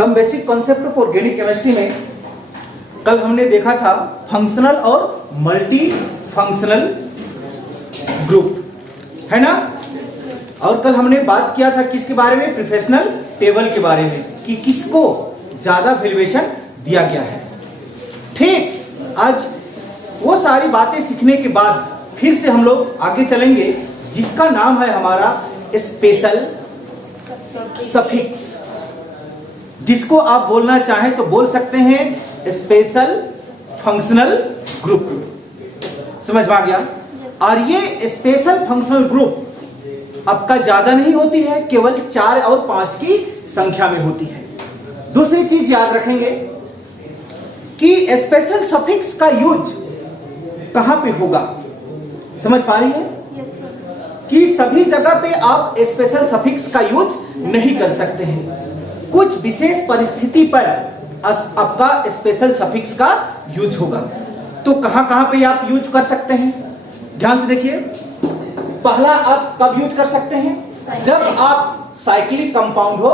Some basic concept of organic chemistry में कल हमने देखा था फंक्शनल और मल्टी फंक्शनल ग्रुप, है ना। और कल हमने बात किया था किसके बारे में, प्रोफेशनल टेबल के बारे में, कि किसको ज्यादा वैल्यूएशन दिया गया है। ठीक, आज वो सारी बातें सीखने के बाद फिर से हम लोग आगे चलेंगे, जिसका नाम है हमारा स्पेशल सफिक्स, जिसको आप बोलना चाहें तो बोल सकते हैं स्पेशल फंक्शनल ग्रुप। समझ में आ गया। और ये स्पेशल फंक्शनल ग्रुप आपका ज्यादा नहीं होती है, केवल 4 और 5 की संख्या में होती है। दूसरी चीज याद रखेंगे कि स्पेशल सफिक्स का यूज कहां पे होगा। समझ पा रही है कि सभी जगह पे आप स्पेशल सफिक्स का यूज नहीं कर सकते हैं। कुछ विशेष परिस्थिति पर आपका स्पेशल सफिक्स का यूज होगा। तो कहां कहां पे आप यूज कर सकते हैं, ध्यान से देखिए। पहला आप कब यूज कर सकते हैं, जब आप साइक्लिक कंपाउंड हो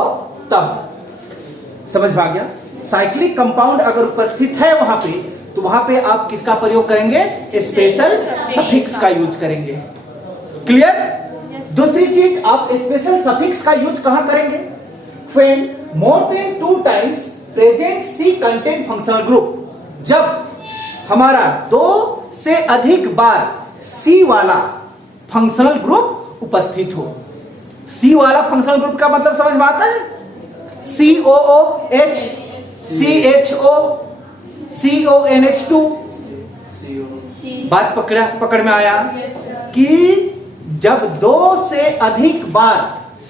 तब। समझ में आ गया। साइक्लिक कंपाउंड अगर उपस्थित है वहां पे, तो वहां पे आप किसका प्रयोग करेंगे, स्पेशल सफिक्स का यूज करेंगे। क्लियर। दूसरी चीज, आप स्पेशल सफिक्स का यूज कहां करेंगे, when more than 2 times present C content functional group, जब हमारा 2 से अधिक बार C वाला फंक्शनल ग्रुप उपस्थित हो। C वाला फंक्शनल ग्रुप का मतलब समझ में आता है, COOH, CHO, CONH2। बात पकड़ में आया कि जब 2 से अधिक बार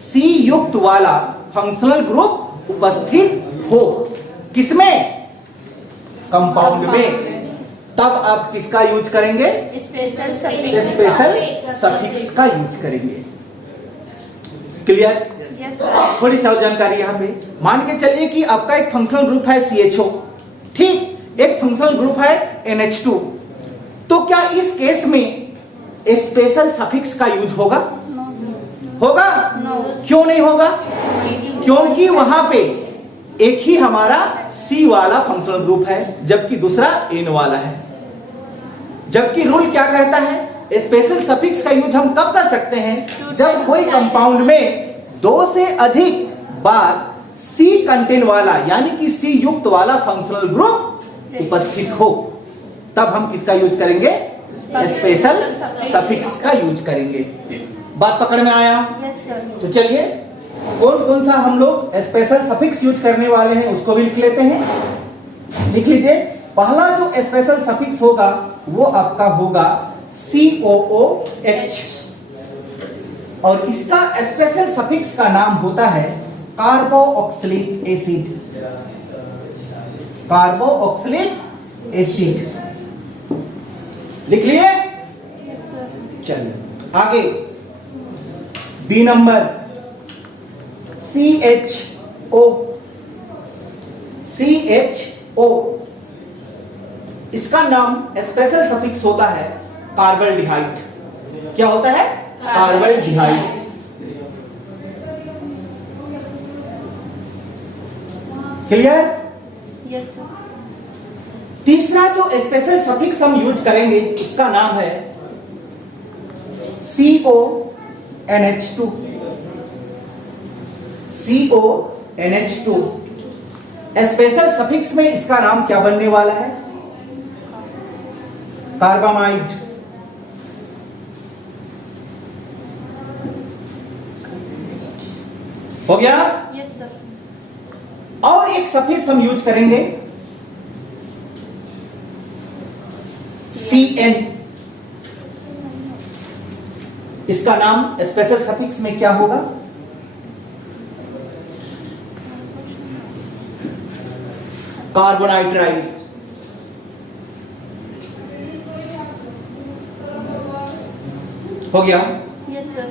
C युक्त वाला फंक्शनल ग्रुप उपस्थित हो, किसमें, कंपाउंड में, तब आप किसका यूज करेंगे, स्पेशल सफिक्स का यूज करेंगे। क्लियर। थोड़ी सा जानकारी यहां पे मान के चलिए कि आपका एक फंक्शनल ग्रुप है CHO, ठीक, एक फंक्शनल ग्रुप है NH2। तो क्या इस केस में स्पेशल सफिक्स का यूज होगा, होगा? क्यों नहीं होगा? क्योंकि वहां पे एक ही हमारा C वाला फंक्शनल ग्रुप है, जबकि दूसरा N वाला है। जबकि रूल क्या कहता है, स्पेशल सफिक्स का यूज हम कब कर सकते हैं, जब कोई कंपाउंड में 2 से अधिक बार C कंटेंट वाला, यानी कि C युक्त वाला फंक्शनल ग्रुप उपस्थित हो, तब हम किसका यूज करेंगे, स्पेशल सफिक्स का यूज करेंगे। बात पकड़ में आया। तो चलिए कौन कौन सा हम लोग स्पेशल सफिक्स यूज करने वाले हैं उसको भी लिख लेते हैं। लिख लीजिए। पहला जो स्पेशल सफिक्स होगा वो आपका होगा COOH, और इसका स्पेशल सफिक्स का नाम होता है कार्बोक्सिलिक एसिड। कार्बोक्सिलिक एसिड लिख लिए। चलिए आगे, बी नंबर CHO। CHO इसका नाम स्पेशल सफिक्स होता है कार्बल्डिहाइड। क्या होता है, कार्बल्डिहाइड। क्लियर। Yes sir. तीसरा जो स्पेशल सफिक्स हम यूज करेंगे उसका नाम है CONH2। CONH2 स्पेशल सफिक्स में इसका नाम क्या बनने वाला है, कार्बामाइड। हो गया। Yes sir. और एक सफिक्स हम यूज करेंगे CN। इसका नाम स्पेशल सफिक्स में क्या होगा, कार्बोनाइट्राइड। हो गया। Yes sir.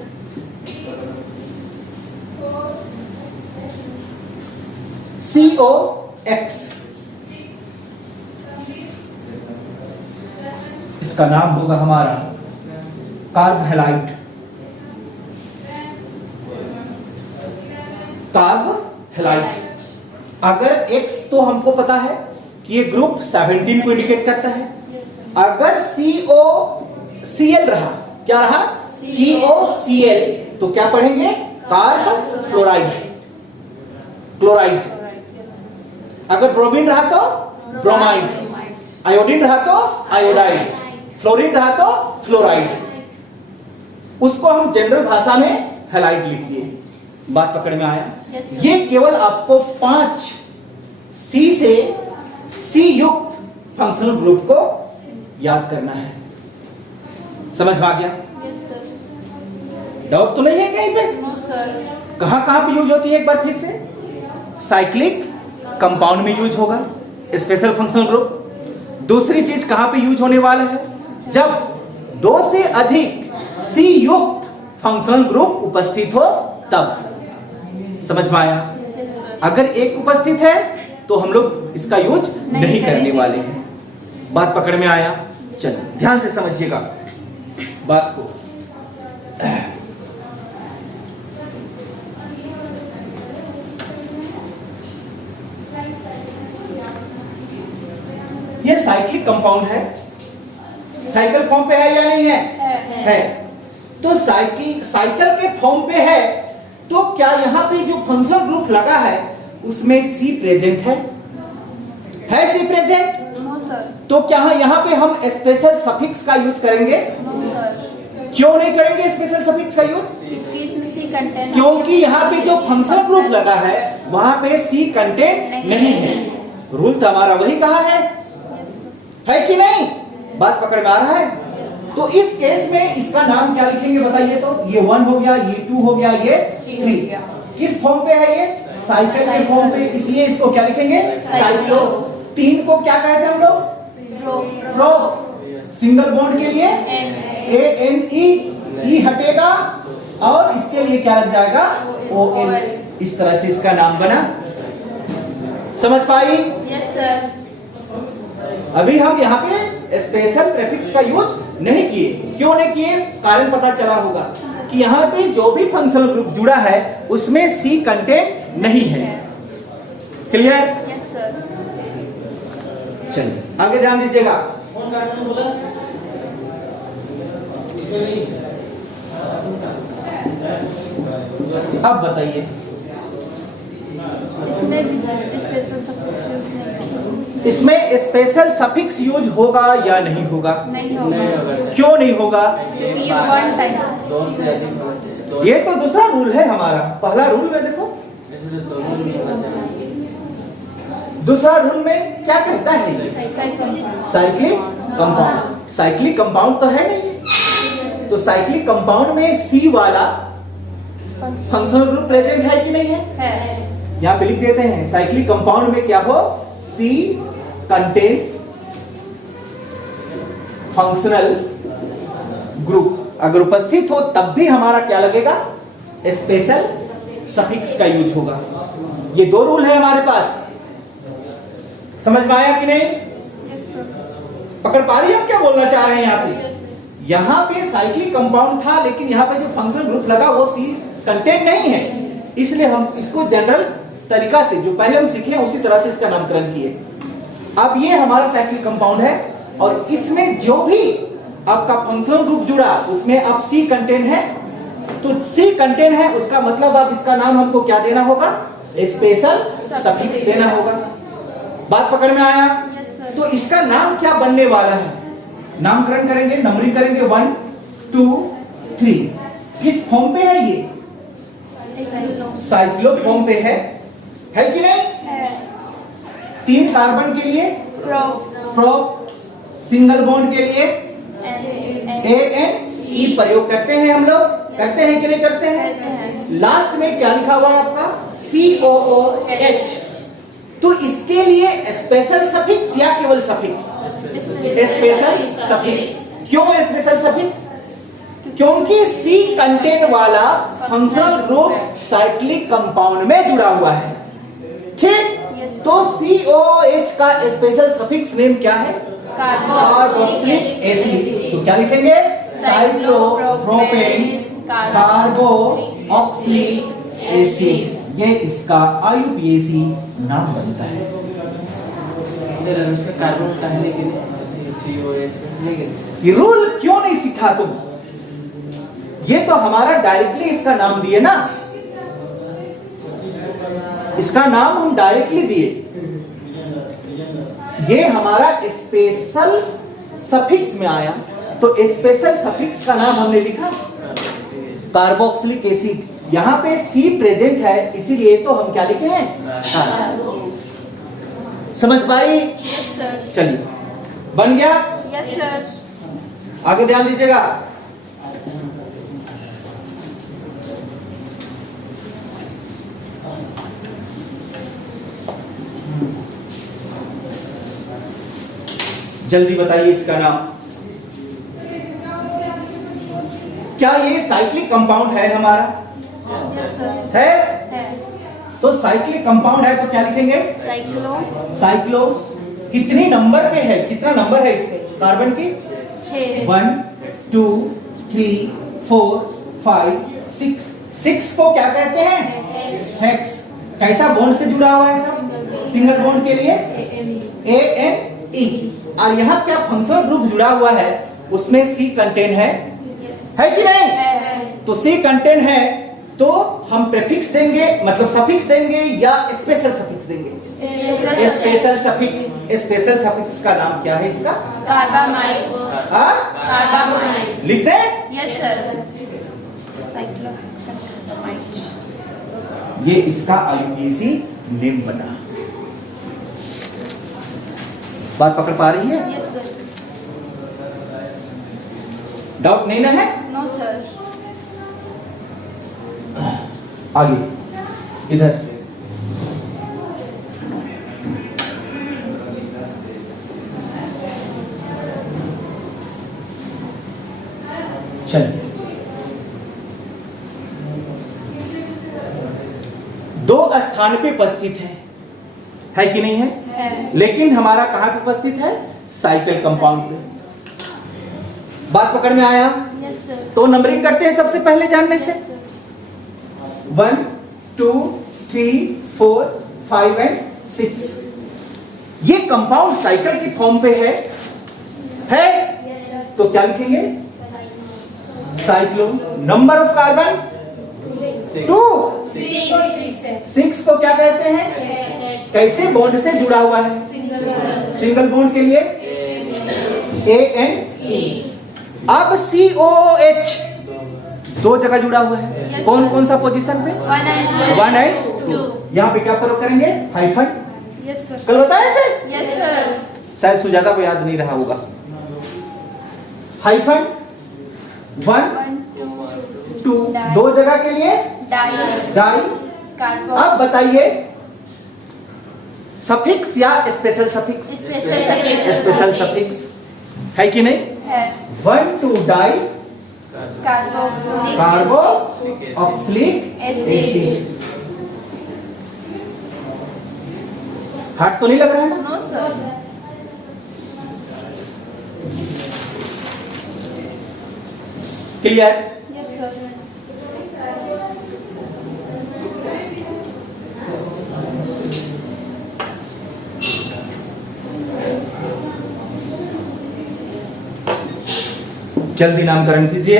COX इसका नाम होगा हमारा कार्ब हेलाइट। अगर X तो हमको पता है कि ये ग्रुप 17 को इंडिकेट करता है। Yes sir. अगर COCl रहा, क्या रहा? COCl, तो क्या पढ़ेंगे? Carb fluoride, chloride. यस। अगर ब्रोमीन रहा तो ब्रोमाइड, आयोडीन रहा तो आयोडाइड, फ्लोरीन रहा तो फ्लोराइड। उसको हम जनरल भाषा में हैलाइड लिख दिए। बात पकड़ में आया? Yes, sir. ये केवल आपको 5 C से C युक्त फंक्शनल ग्रुप को याद करना है। समझ में आ गया? Yes sir. डाउट तो नहीं है कहीं पे? No sir. कहां कहां पे यूज होती है एक बार फिर से? साइक्लिक कंपाउंड में यूज होगा स्पेशल फंक्शनल ग्रुप। दूसरी चीज कहां पे यूज होने वाला है? जब 2 से अधिक C युक्त फंक्शनल ग्रुप उपस्थित हो तब। समझ में आया? Yes sir. अगर एक उपस्थित है तो हम लोग इसका यूज नहीं करने वाले हैं। बात पकड़ में आया? चलो ध्यान से समझिएगा बात को। ये साइक्लिक कंपाउंड है, साइकिल फॉर्म पे है या नहीं है? है। तो साइकिल के फॉर्म पे है, तो क्या यहां पे जो फंक्शनल ग्रुप लगा है उसमें C प्रेजेंट है? C present? No sir. तो क्या यहां पे हम स्पेशल सफिक्स का यूज करेंगे? No sir. क्यों नहीं करेंगे स्पेशल सफिक्स का यूज? क्योंकि इसमें C कंटेंट। क्योंकि यहाँ पे जो फंक्शनल ग्रुप लगा है वहां पे C कंटेंट नहीं है। रूल तो हमारा वही कहा है, यस सर। है कि नहीं? बात पकड़ में आ रहा है? तो इस केस में इसका नाम क्या लिखेंगे बताइए तो? ये 1 हो गया, ये 2 हो गया, ये 3। किस फॉर्म पे है ये? साइकिल के फॉर्म पे, इसलिए इसको क्या लिखेंगे? साइक्लो। 3 को क्या कहते हैं हम लोग? प्रो। सिंगल बॉन्ड के लिए ANE, E हटेगा और इसके लिए क्या लग जाएगा? ON। इस तरह से इसका नाम बना। समझ पाई? Yes sir. अभी हम यहाँ पे स्पेशल प्रीफिक्स का यूज नहीं किए। क्यों नहीं किए? कारण पता चला होगा कि यहाँ पे जो भी फंक्शनल ग्रुप जुड़ा है उसमें C कंटेंट नहीं है। क्लियर? Yes sir. चलिए आगे ध्यान दीजिएगा। अब बताइए इसमें स्पेशल सफिक्स यूज नहीं इसमें स्पेशल सफिक्स यूज होगा या नहीं होगा? नहीं होगा। क्यों नहीं होगा? क्योंकि ये वन टाइम। ये तो दूसरा रूल है हमारा। पहला रूल में देखो, दूसरा रूल में क्या कहता है? Cyclic compound. साइक्लिक कंपाउंड तो है नहीं, तो साइक्लिक कंपाउंड में C वाला फंक्शनल ग्रुप प्रेजेंट है कि नहीं है? यहां पे लिख देते हैं साइक्लिक कंपाउंड में क्या हो? C contain functional group. अगर उपस्थित हो तब भी हमारा क्या लगेगा? स्पेशल सफिक्स का यूज होगा। ये 2 रूल है हमारे पास। समझ में आया कि नहीं? Yes sir. पकड़ पा रही है हम क्या बोलना चाह रहे हैं यहाँ पे? Yes sir. यहाँ पे साइक्लिक कंपाउंड था लेकिन यहाँ पे जो फंक्शनल ग्रुप लगा वो C कंटेंट नहीं है, इसलिए हम इसको जनरल तरीका से जो पहले हम सीखे उसी तरह से इसका नामकरण किए। अब ये हमारा साइक्लिक कंपाउंड है और इसमें जो भी आपका फंक्शनल ग्रुप जुड़ा उसमें अब C कंटेंट है, तो C कंटेंट है उसका मतलब अब इसका नाम हमको क्या देना होगा? स्पेशल सफिक्स देना होगा। बात पकड़ में आया? Yes sir. तो इसका नाम क्या बनने वाला है? नामकरण करेंगे, नंबरिंग करेंगे 1 2 3। किस फॉर्म पे है ये? साइक्लो फॉर्म पे है कि नहीं? 3 कार्बन के लिए प्रो, सिंगल बॉन्ड के लिए ANE प्रयोग करते हैं हम लोग। करते हैं कि नहीं करते हैं? लास्ट में क्या लिखा हुआ है आपका? COOH। तो इसके लिए स्पेशल सफिक्स या केवल सफिक्स? Special suffix. क्यों स्पेशल सफिक्स? क्योंकि C कंटेंट वाला फंक्शनल ग्रुप साइक्लिक कंपाउंड में जुड़ा हुआ है। ठीक? तो COOH का स्पेशल सफिक्स नेम क्या है? Carboxylic acid. तो क्या लिखेंगे? Cyclopropane carboxylic acid. ये इसका IUPAC नाम बनता है। सर उसका कार्बन काहे नहीं गिने COH नहीं गिने ये रूल क्यों नहीं सीखा तुम? ये तो हमारा डायरेक्टली इसका नाम दिए ना, इसका नाम हम डायरेक्टली दिए। ये हमारा स्पेशल सफिक्स में आया, तो स्पेशल सफिक्स का नाम हमने लिखा कार्बोक्सिलिक एसिड। यहां पे C प्रेजेंट है, इसीलिए तो हम क्या लिखे हैं? समझ पाई? Yes sir. चलिए, बन गया। Yes sir. आगे ध्यान दीजिएगा। जल्दी बताइए इसका नाम क्या? ये साइक्लिक कंपाउंड है हमारा, यस सर। है? तो साइक्लिक कंपाउंड है तो क्या लिखेंगे? साइक्लो। साइक्लो। कितनी नंबर पे है? कितना नंबर है इसमें कार्बन की? 6। 1 2 3 4 5 6। 6 को क्या कहते हैं? हेक्स। कैसा बॉन्ड से जुड़ा हुआ है सब? सिंगल बॉन्ड के लिए ANE। और यहाँ क्या फंक्शनल ग्रुप जुड़ा हुआ है, उसमें C कंटेन है कि नहीं? तो C कंटेन है तो हम प्रीफिक्स देंगे, मतलब सफिक्स देंगे या स्पेशल सफिक्स देंगे? Special suffix. स्पेशल सफिक्स का नाम क्या है इसका? कार्बामाइड। कार्बामाइड लिखते हैं? Yes sir. साइक्लोहेक्सामाइड। ये इसका IUPAC नेम बना। बात पकड़ पा रही है? Yes sir. डाउट नहीं ना है? No sir. आगे इधर चलिए, दो स्थान पे उपस्थित है कि नहीं है? लेकिन हमारा कहां पे उपस्थित है? साइकिल कंपाउंड पे। बात पकड़ में आया? Yes sir. तो नंबरिंग करते हैं सबसे पहले जानने से। 1 2 3 4 5 एंड 6। ये कंपाउंड साइकिल की फॉर्म पे है यस सर। तो क्या लिखेंगे? साइक्लो। Number of carbon 2। 6 को क्या कहते हैं? कैसे बॉन्ड से जुड़ा हुआ है? सिंगल बॉन्ड के लिए ANE। अब COOH दो जगह जुड़ा हुआ है। Yes, कौन sir. कौन सा पोजीशन पे? 1 एंड 2। यहाँ पे क्या प्रयोग करेंगे? हाइफन। Yes sir. कल बताए थे? Yes sir. शायद सुजाता को याद नहीं रहा होगा। हाइफन 1 2 दो जगह के लिए डाई। अब बताइए सफिक्स या स्पेशल सफिक्स? स्पेशल सफिक्स है कि नहीं? 1 2 dicarboxylic acid. Hard तो नहीं लग रहा है ना? No sir. Clear? Yes sir. जल्दी नामकरण कीजिए।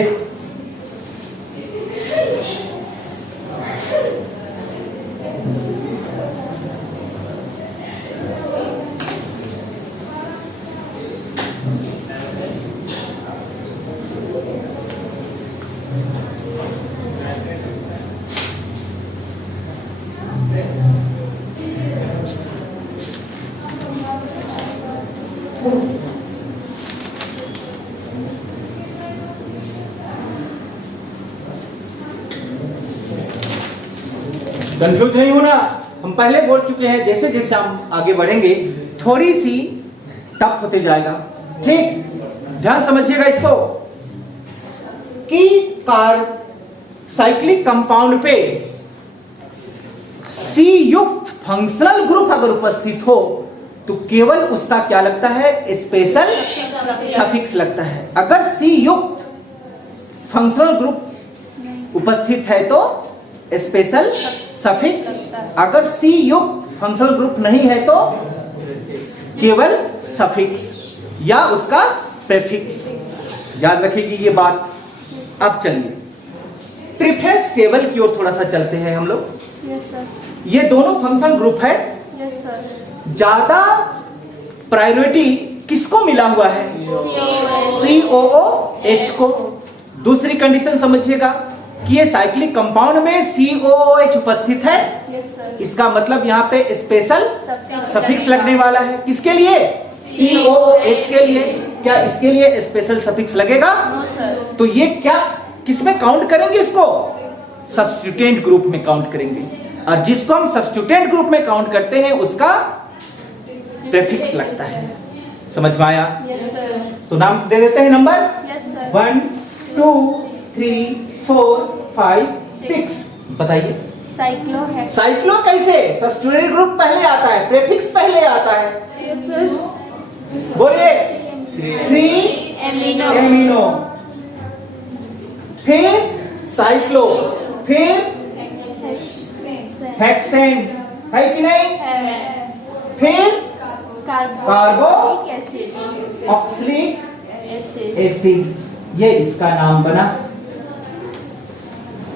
कंफ्यूज नहीं होना, हम पहले बोल चुके हैं जैसे जैसे हम आगे बढ़ेंगे थोड़ी सी टफ होते जाएगा। ठीक, ध्यान समझिएगा इसको कि साइक्लिक कंपाउंड पे C युक्त फंक्शनल ग्रुप अगर उपस्थित हो तो केवल उसका क्या लगता है? स्पेशल सफिक्स लगता है। अगर C युक्त फंक्शनल ग्रुप उपस्थित है तो स्पेशल सफिक्स, अगर सी युक्त फंक्शनल ग्रुप नहीं है तो केवल सफिक्स या उसका प्रीफिक्स। याद रखिए ये बात। अब चलिए प्रीफिक्स टेबल की ओर थोड़ा सा चलते हैं हम लोग। Yes sir. ये दोनों फंक्शनल ग्रुप है, यस सर। ज्यादा प्रायोरिटी किसको मिला हुआ है? COOH को। दूसरी कंडीशन समझिएगा कि ये साइक्लिक कंपाउंड में COOH उपस्थित है, यस सर। इसका मतलब यहाँ पे स्पेशल सफिक्स सफिक्स लगने वाला है। किसके लिए? COOH के लिए। क्या इसके लिए स्पेशल सफिक्स लगेगा? No sir. तो ये क्या किसमें काउंट करेंगे? इसको सब्स्टिट्यूटेंट ग्रुप में काउंट करेंगे, और जिसको हम सब्स्टिट्यूटेंट ग्रुप में काउंट करते हैं उसका प्रीफिक्स लगता है। समझ में आया? Yes sir. तो नाम दे देते हैं नंबर यस सर। 1 2 3 4 5 6। बताइए साइक्लोहेक्स। साइक्लो कैसे? सब्स्टिट्यूटेंट ग्रुप पहले आता है, प्रीफिक्स पहले आता है। Yes sir. बोलिए 3 एमिनो। एमिनो, फिर साइक्लो, फिर हेक्सेन, है कि नहीं? फिर carbonic acid. Oxalic acid. Acid, ये इसका नाम बना।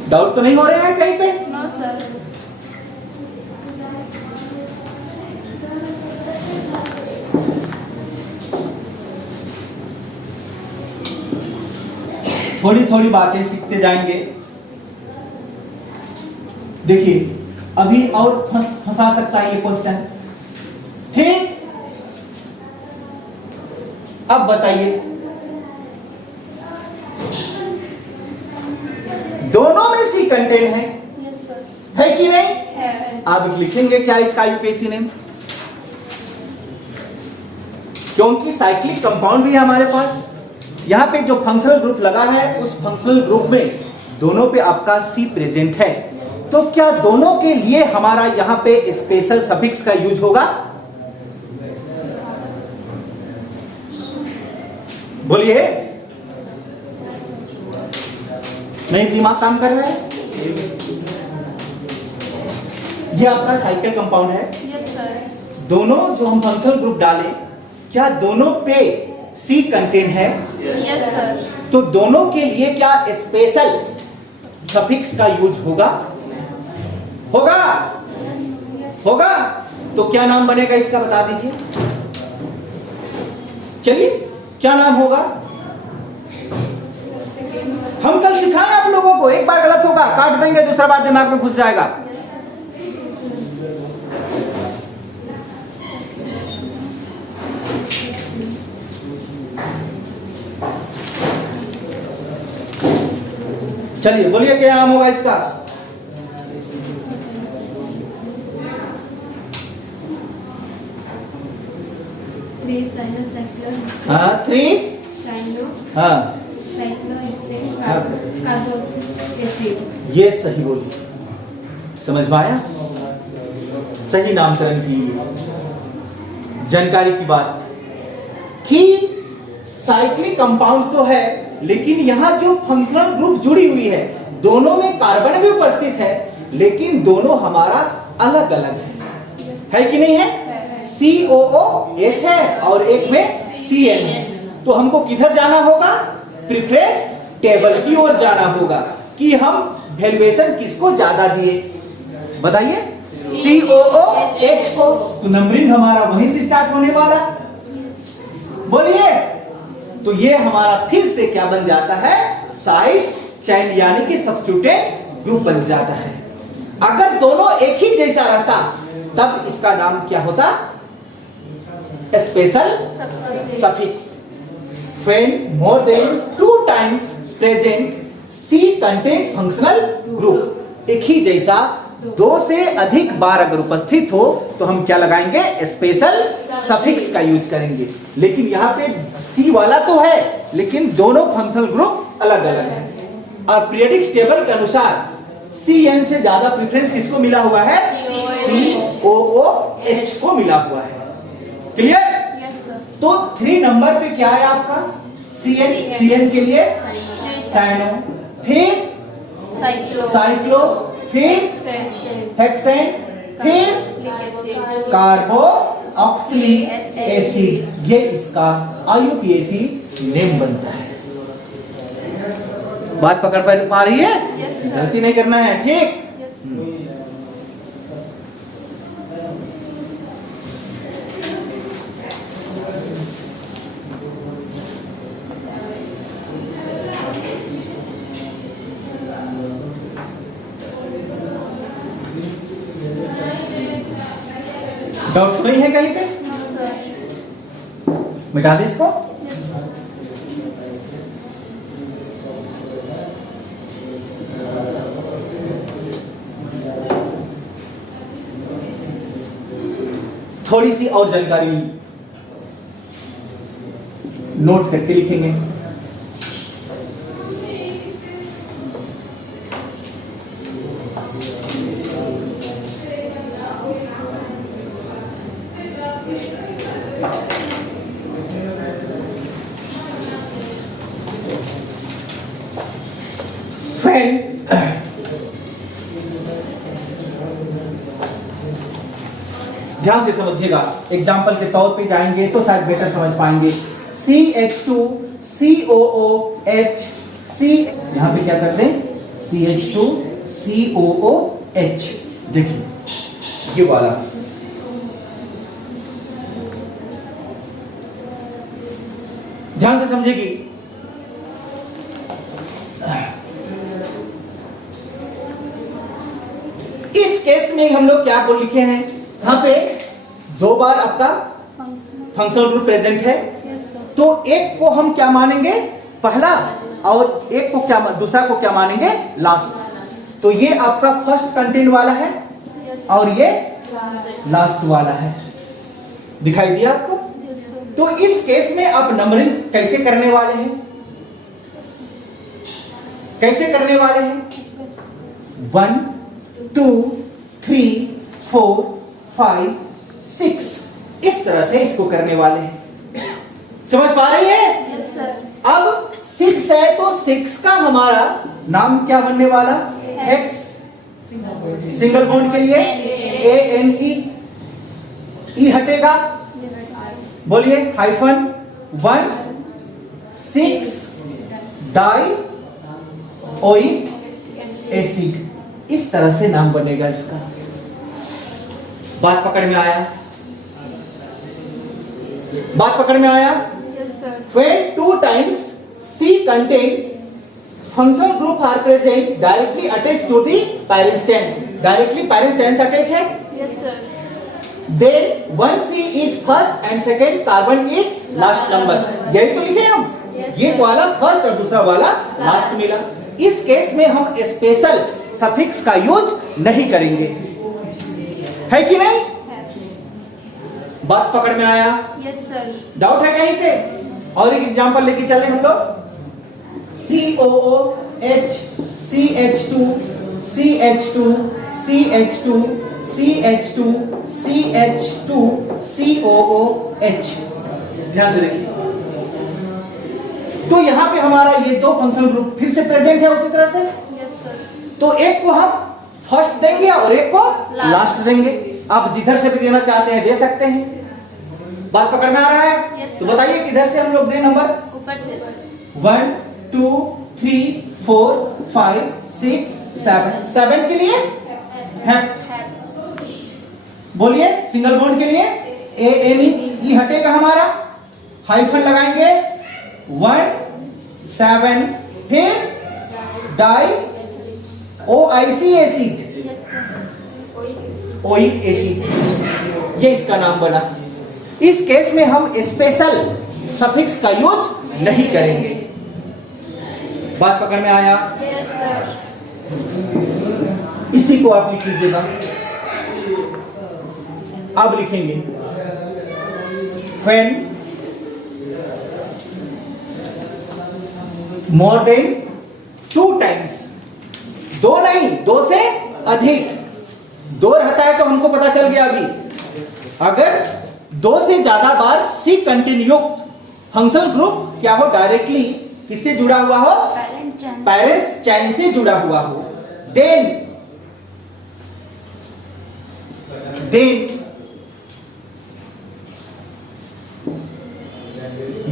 डाउट तो नहीं हो रहा है कहीं पे? No sir. थोड़ी थोड़ी बातें सीखते जाएंगे। देखिए अभी और फंसा सकता है ये क्वेश्चन। ठीक, अब बताइए दोनों में सी कंटेंट है, यस सर। है कि नहीं? है। आप लिखेंगे क्या इसका यूपीएससी नेम? क्योंकि साइक्लिक कंपाउंड भी है हमारे पास। यहां पे जो फंक्शनल ग्रुप लगा है उस फंक्शनल ग्रुप में दोनों पे आपका सी प्रेजेंट है, तो क्या दोनों के लिए हमारा यहां पे स्पेशल सफिक्स का यूज होगा? बोलिए। नहीं दिमाग काम कर रहा है? ये आपका साइकिल कंपाउंड है, यस सर। दोनों जो हम फंक्शनल ग्रुप डालें क्या दोनों पे सी कंटेंट है? Yes sir. तो दोनों के लिए क्या स्पेशल सफिक्स का यूज होगा? होगा? होगा? तो क्या नाम बनेगा इसका बता दीजिए। चलिए क्या नाम होगा? हम कल सिखाएं आप लोगों को, एक बार गलत होगा काट देंगे, दूसरा बार दिमाग में घुस जाएगा। चलिए बोलिए क्या नाम होगा इसका? हाँ 3 हाँ ये सही बोलिए। समझ में आया? सही नामकरण की जानकारी की बात कि साइक्लिक कंपाउंड तो है, लेकिन यहां जो फंक्शनल ग्रुप जुड़ी हुई है दोनों में कार्बन भी उपस्थित है, लेकिन दोनों हमारा अलग अलग है कि नहीं है? COOH है और एक में CN है। तो हमको किधर जाना होगा? प्रीफरेंस टेबल की ओर जाना होगा कि हम वैल्यूएशन किसको ज्यादा दिए। बताइए COOH को। तो नंबरिंग हमारा वहीं से स्टार्ट होने वाला। बोलिए। तो ये हमारा फिर से क्या बन जाता है? साइड चेन यानी कि सब्स्टिट्यूटेंट ग्रुप बन जाता है। अगर दोनों एक ही जैसा रहता तब इसका नाम क्या होता? Special suffix. When more than 2 times present C content functional group, एक ही जैसा 2 से अधिक बार अगर उपस्थित हो तो हम क्या लगाएंगे? स्पेशल सफिक्स का यूज करेंगे। लेकिन यहाँ पे C वाला तो है, लेकिन दोनों फंक्शनल ग्रुप अलग अलग है। और पीरियोडिक टेबल के अनुसार CN से ज्यादा प्रेफरेंस किसको मिला हुआ है? COOH को मिला हुआ है। क्लियर? तो 3 नंबर पे क्या है आपका? CN के लिए साइनो, फिर साइक्लो, फिर हेक्सेन, फिर कार्बो ऑक्सिलिक एसिड। ये इसका IUPAC नेम बनता है। बात पकड़ पा रही है? Yes, sir. गलती नहीं करना है, ठीक? डाउट तो नहीं है कहीं पे? मिटा दे इसको। थोड़ी सी और जानकारी नोट करके लिखेंगे। ध्यान से समझिएगा, एग्जाम्पल के तौर पे जाएंगे तो शायद बेटर समझ पाएंगे। CH2COOH, यहां पे क्या करते हैं? CH2COOH। देखिए ये वाला ध्यान से समझेगी। इस केस में हम लोग क्या बोल लिखे हैं? यहां पे दो बार आपका फंक्शनल ग्रुप प्रेजेंट है, तो एक को हम क्या मानेंगे? पहला, और एक को क्या, दूसरा को क्या मानेंगे? लास्ट। तो ये आपका फर्स्ट कंटेंट वाला है और ये लास्ट वाला है। दिखाई दिया आपको? तो इस केस में आप नंबरिंग कैसे करने वाले हैं? कैसे करने वाले हैं? 1 2 3 4 5 6 इस तरह से इसको करने वाले हैं। समझ पा रही है? Yes, sir. अब 6 है तो 6 का हमारा नाम क्या बनने वाला? हेक्स। सिंगल बॉन्ड के लिए ANE, E हटेगा, बोलिए हाइफन 1 6 डाई ओइक एसिड। इस तरह से नाम बनेगा इसका। बात पकड़ में आया? बात पकड़ में आया? Yes, sir. When 2 times C contain functional group are present directly attached to the parent chain. Directly parent chain attached है? Yes, sir. Then one C is first and second carbon is last number. यही तो लिखे हम। Yes, ये sir. वाला first और दूसरा वाला लास्ट मिला। इस केस में हम स्पेशल सफिक्स का यूज नहीं करेंगे, है कि नहीं? बात पकड़ में आया? Yes, sir. डाउट है कहीं पे? और एक एग्जांपल लेके चले हम लोग। COOH, CH2, CH2, CH2, CH2, CH2, COOH। ध्यान से देखिए। तो यहां पे हमारा ये दो फंक्शनल ग्रुप फिर से प्रेजेंट है उसी तरह से। Yes, sir. तो एक को हम फर्स्ट देंगे और एक को लास्ट देंगे। आप जिधर से भी देना चाहते हैं दे सकते हैं। बात पकड़ में आ रहा है? Yes, तो sir. बताइए किधर से हम लोग दें नंबर? ऊपर से 1 2 3 4 5 6 7 7 के लिए है। बोलिए सिंगल बॉन्ड के लिए ANE, E हटेगा हमारा, हाइफन लगाएंगे 1 7 फिर di OIC acid, Yes, sir. Oic acid. ये इसका नाम बना। इस केस में हम स्पेशल सफिक्स का यूज नहीं करेंगे। बात पकड़ में आया? Yes, sir. इसी को आप लिख लीजिएगा। अब लिखेंगे when more than 2 times, दो नहीं, दो से अधिक। दो रहता है तो हमको पता चल गया अभी। अगर दो से ज्यादा बार सी कंटिन्यू फंक्शनल ग्रुप क्या हो? डायरेक्टली किससे जुड़ा हुआ हो? Parent chance. पेरेंट्स चैन से जुड़ा हुआ हो। Then then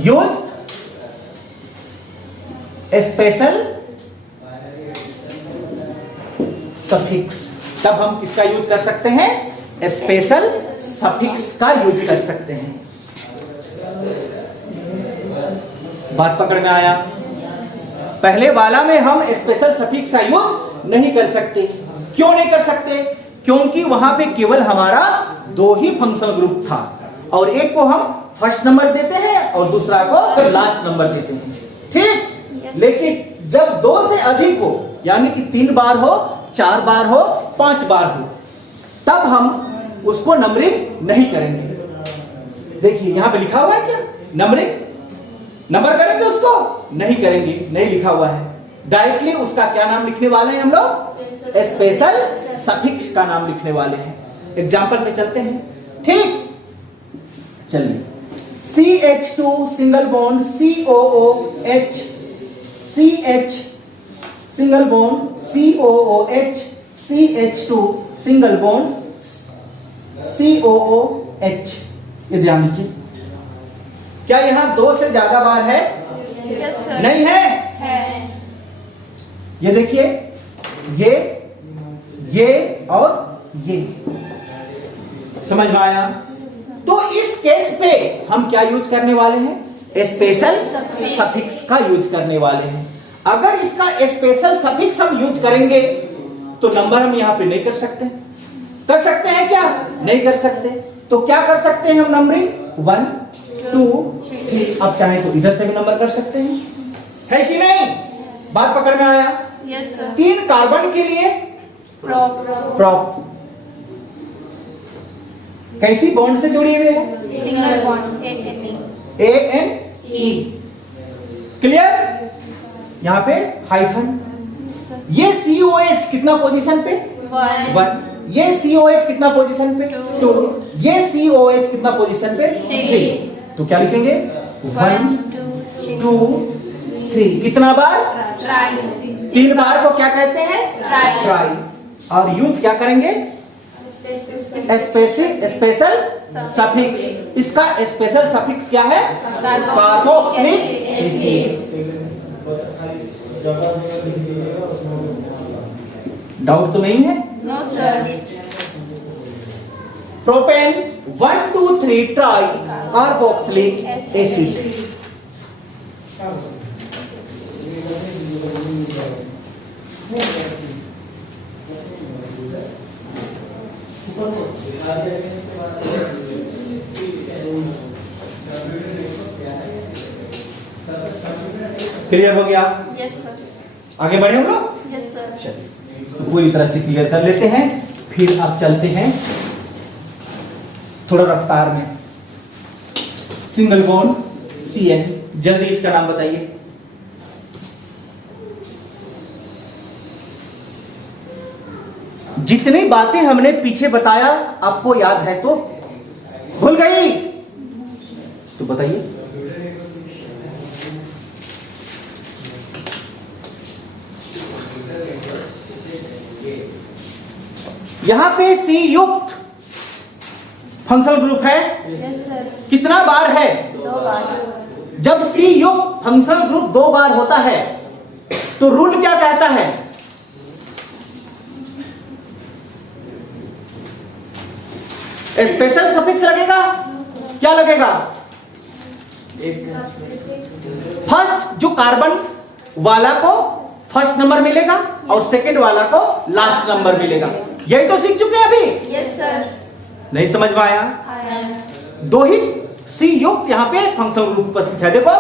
use a special suffix। तब हम किसका यूज कर सकते हैं? स्पेशल सफिक्स का यूज कर सकते हैं। बात पकड़ में आया? पहले वाला में हम स्पेशल सफिक्स का यूज नहीं कर सकते। क्यों नहीं कर सकते? क्योंकि वहां पे केवल हमारा दो ही फंक्शनल ग्रुप था, और एक को हम फर्स्ट नंबर देते हैं और दूसरा को लास्ट नंबर देते हैं, ठीक? लेकिन जब दो से अधिक हो, यानी कि 3 बार हो, 4 बार हो, 5 बार हो, तब हम उसको नंबरिंग नहीं करेंगे। देखिए यहां पे लिखा हुआ है क्या? नंबरिंग, नंबर करेंगे उसको? नहीं करेंगे, नहीं लिखा हुआ है। डायरेक्टली उसका क्या नाम लिखने वाले हैं हम लोग? स्पेशल सफिक्स का नाम लिखने वाले हैं। एग्जाम्पल पे चलते हैं, ठीक? चलिए, CH2 single bond COOH, CH single bond COOH, CH2 single bond COOH। ये ध्यान दीजिए, क्या यहां 2 से ज्यादा बार है? Yes, sir. नहीं है? है। ये देखिए, ये और ये, समझ में आया? तो इस केस पे हम क्या यूज करने वाले हैं? स्पेशल सफिक्स का यूज करने वाले हैं। अगर इसका स्पेशल सफिक्स हम यूज करेंगे तो नंबर हम यहां पे नहीं कर सकते। कर सकते हैं क्या? नहीं कर सकते। तो क्या कर सकते हैं हम? नंबरिंग 1 2 3। अब चाहे तो इधर से भी नंबर कर सकते हैं, है कि नहीं? बात पकड़ में आया? Yes, sir. 3 कार्बन के लिए प्रॉप कैसी बॉन्ड से जुड़ी हुई है? Single bond. ANE। क्लियर? यहां पे हाइफन। ये COH कितना पोजीशन पे? 1। ये COH कितना पोजीशन पे? 2। ये COH कितना पोजीशन पे? 3। तो क्या लिखेंगे? 1 2 3। कितना बार? 3 बार को क्या कहते हैं? ट्राई। और यूज क्या करेंगे? Special suffix. इसका स्पेशल सफिक्स क्या है? Carboxylic acid. डाउट तो नहीं है? No, sir. Propane 1 2 3 try carboxylic acid. Clear हो गया? Yes, sir. आगे बढ़े हम लोग? Yes, sir. चलिए, इसको पूरी तरह से क्लियर कर लेते हैं, फिर अब चलते हैं थोड़ा रफ्तार में। सिंगल बॉन्ड CN, जल्दी इसका नाम बताइए। जितनी बातें हमने पीछे बताया आपको याद है तो? भूल गई तो बताइए। यहां पे C युक्त फंक्शनल ग्रुप है। Yes, sir. कितना बार है? 2 बार. जब C युक्त फंक्शनल ग्रुप 2 बार होता है तो रूल क्या कहता है? स्पेशल सफिक्स लगेगा? क्या लगेगा? फर्स्ट जो कार्बन वाला को फर्स्ट नंबर मिलेगा और सेकंड वाला को लास्ट नंबर मिलेगा। यही तो सीख चुके हैं अभी? Yes, sir. नहीं समझ में आया? आया. 2 ही C युक्त यहाँ पे फंक्शनल ग्रुप उपस्थित है। देखो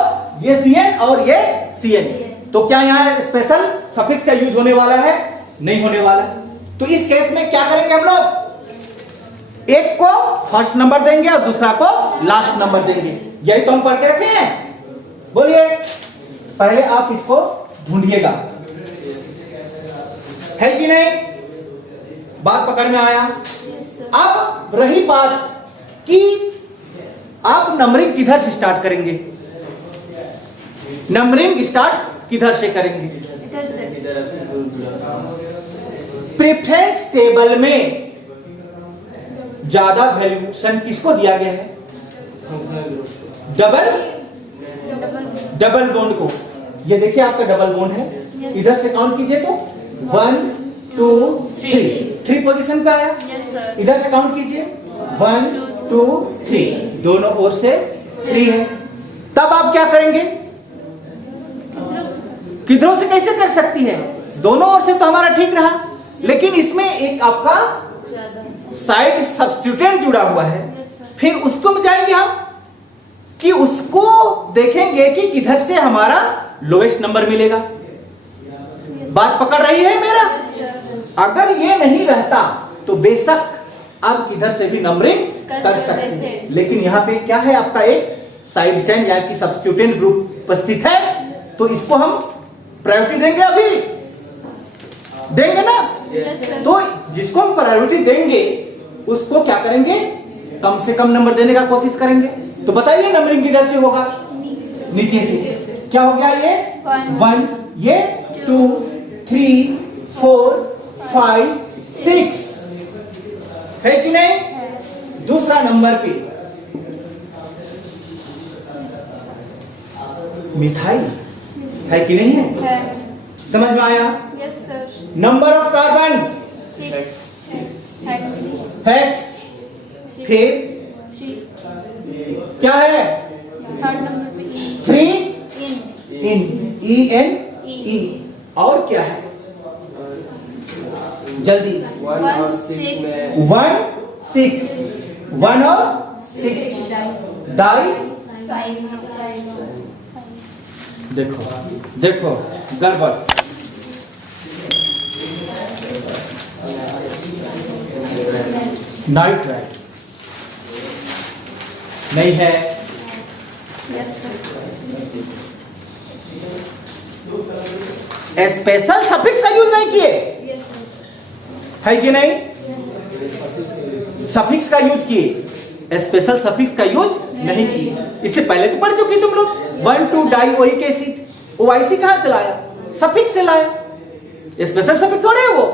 ये CN और ये CN। तो क्या यहाँ स्पेशल सफिक्स का यूज होने वाला है? नहीं होने वाला। तो इस केस में क्या करेंगे हम लोग? एक को फर्स्ट नंबर देंगे और दूसरा को लास्ट नंबर देंगे। यही तो हम पढ़ के रखे हैं। बोलिए, पहले आप इसको ढूंढिएगा, है कि नहीं? बात पकड़ में आया? अब रही बात कि आप नंबरिंग किधर से स्टार्ट करेंगे? नंबरिंग स्टार्ट किधर से करेंगे? इधर से. इधर प्रेफरेंस टेबल में ज्यादा वैल्यूएशन किसको दिया गया है? डबल बॉन्ड को। ये देखिए आपका डबल बॉन्ड है, इधर से काउंट कीजिए तो 1 2 3 पोजीशन पे आया। Yes sir. इधर से काउंट कीजिए 1 2 3, दोनों ओर से 3 है। तब आप क्या करेंगे? किधरों से कैसे कर सकती है? दोनों ओर से तो हमारा ठीक रहा, लेकिन इसमें एक आपका साइड सब्स्टिट्यूटेंट जुड़ा हुआ है। फिर उसको में जाएंगे हम कि उसको देखेंगे कि किधर से हमारा लोएस्ट नंबर मिलेगा। बात पकड़ रही है मेरा? अगर ये नहीं रहता तो बेशक आप किधर से भी नंबरिंग कर सकते हैं, लेकिन यहाँ पे क्या है, आपका एक साइड चेन यानी कि सब्स्टिट्यूटेंट ग्रुप उपस्थित है, तो इसको हम प्रायोरिटी देंगे। अभी देंगे ना? तो जिसको हम प्रायोरिटी देंगे उसको क्या करेंगे? कम से कम नंबर देने का कोशिश करेंगे। तो बताइए नंबरिंग किधर से होगा? नीचे से। क्या हो गया? ये 1, ये 2 3 4 5 6 है कि नहीं? दूसरा नंबर पे मिथाइल है कि नहीं है? समझ में आया? Yes sir. Number of carbon 6 hex. फिर 3 क्या है? थर्ड नंबर पे 3 इन ENE। और क्या है? जल्दी 1 और 6 में 1 6 1 और 6 डाई। देखो देखो गड़बड़। नाइट्राइट नहीं है। Yes sir. स्पेशल सफिक्स का यूज नहीं किए यस सर। है कि नहीं? सफिक्स का यूज किए, स्पेशल सफिक्स का यूज नहीं किए। इससे पहले तो पढ़ चुके तुम लोग। 1 2 डाई ओइक एसिड, OIC कहां से लाया? सफिक्स से लाया। स्पेशल सफिक्स थोड़े है वो।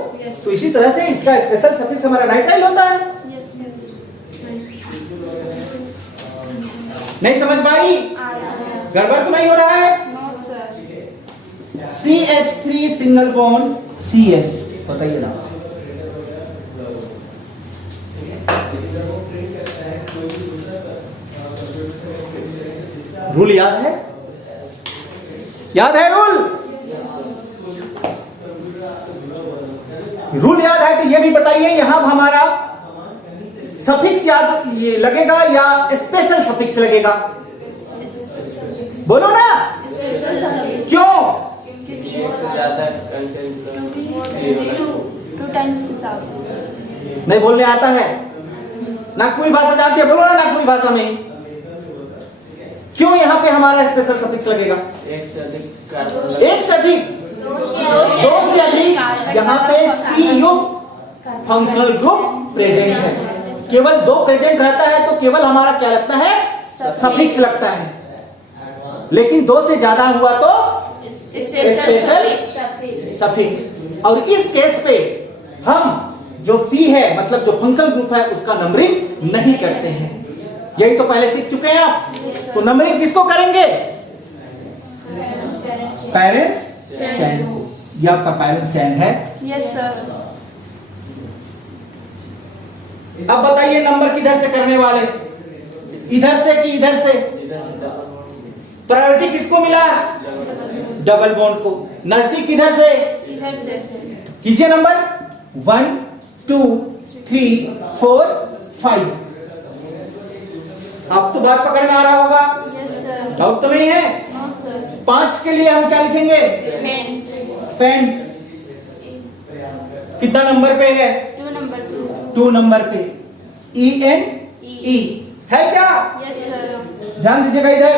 तो इसी तरह से इसका स्पेशल सफिक्स हमारा नाइट्राइल होता है। Yes yes. नहीं समझ पाई? गड़बड़ तो नहीं हो रहा है? No sir. CH3 single bond Cl, बताइए ना। रूल याद है? याद है रूल? रूल याद है तो ये भी बताइए, यहां हमारा सफिक्स याद ये लगेगा या स्पेशल सफिक्स लगेगा? बोलो ना। क्यों? ज्यादा कंटेंट 2 टाइम्स ज्यादा। नहीं बोलने आता है? नागपुरी भाषा जानती है? बोलो ना नागपुरी भाषा में। क्यों यहाँ पे हमारा स्पेशल सफिक्स लगेगा? एक से अधिक कार्बन, एक से अधिक, दो से अधिक। यहाँ पे C युक्त फंक्शनल ग्रुप प्रेजेंट है। केवल 2 प्रेजेंट रहता है तो केवल हमारा क्या लगता है? सफिक्स लगता है। लेकिन 2 से ज्यादा हुआ तो स्पेशल सफिक्स। और इस केस पे हम जो C है मतलब जो फंक्शनल ग्रुप है उसका नंबरिंग नहीं करते हैं। यही तो पहले सीख चुके हैं आप। तो नंबरिंग किसको करेंगे? पेरेंट्स चैन को। ये आपका पेरेंट्स चैन है। Yes sir. अब बताइए नंबर किधर से करने वाले? इधर से कि इधर से? इधर से डबल प्रायोरिटी किसको मिला? डबल बॉन्ड को। नजदीक किधर से? इधर से। कीजिए नंबर 1 2 3 4 5। अब तो बात पकड़ में आ रहा होगा, यस सर। डाउट तो नहीं है? No sir. 5 के लिए हम क्या लिखेंगे? Paint pen. कितना नंबर पे है? 2 नंबर 2 नंबर पे। ENE है क्या? Yes sir. ध्यान दीजिएगा इधर।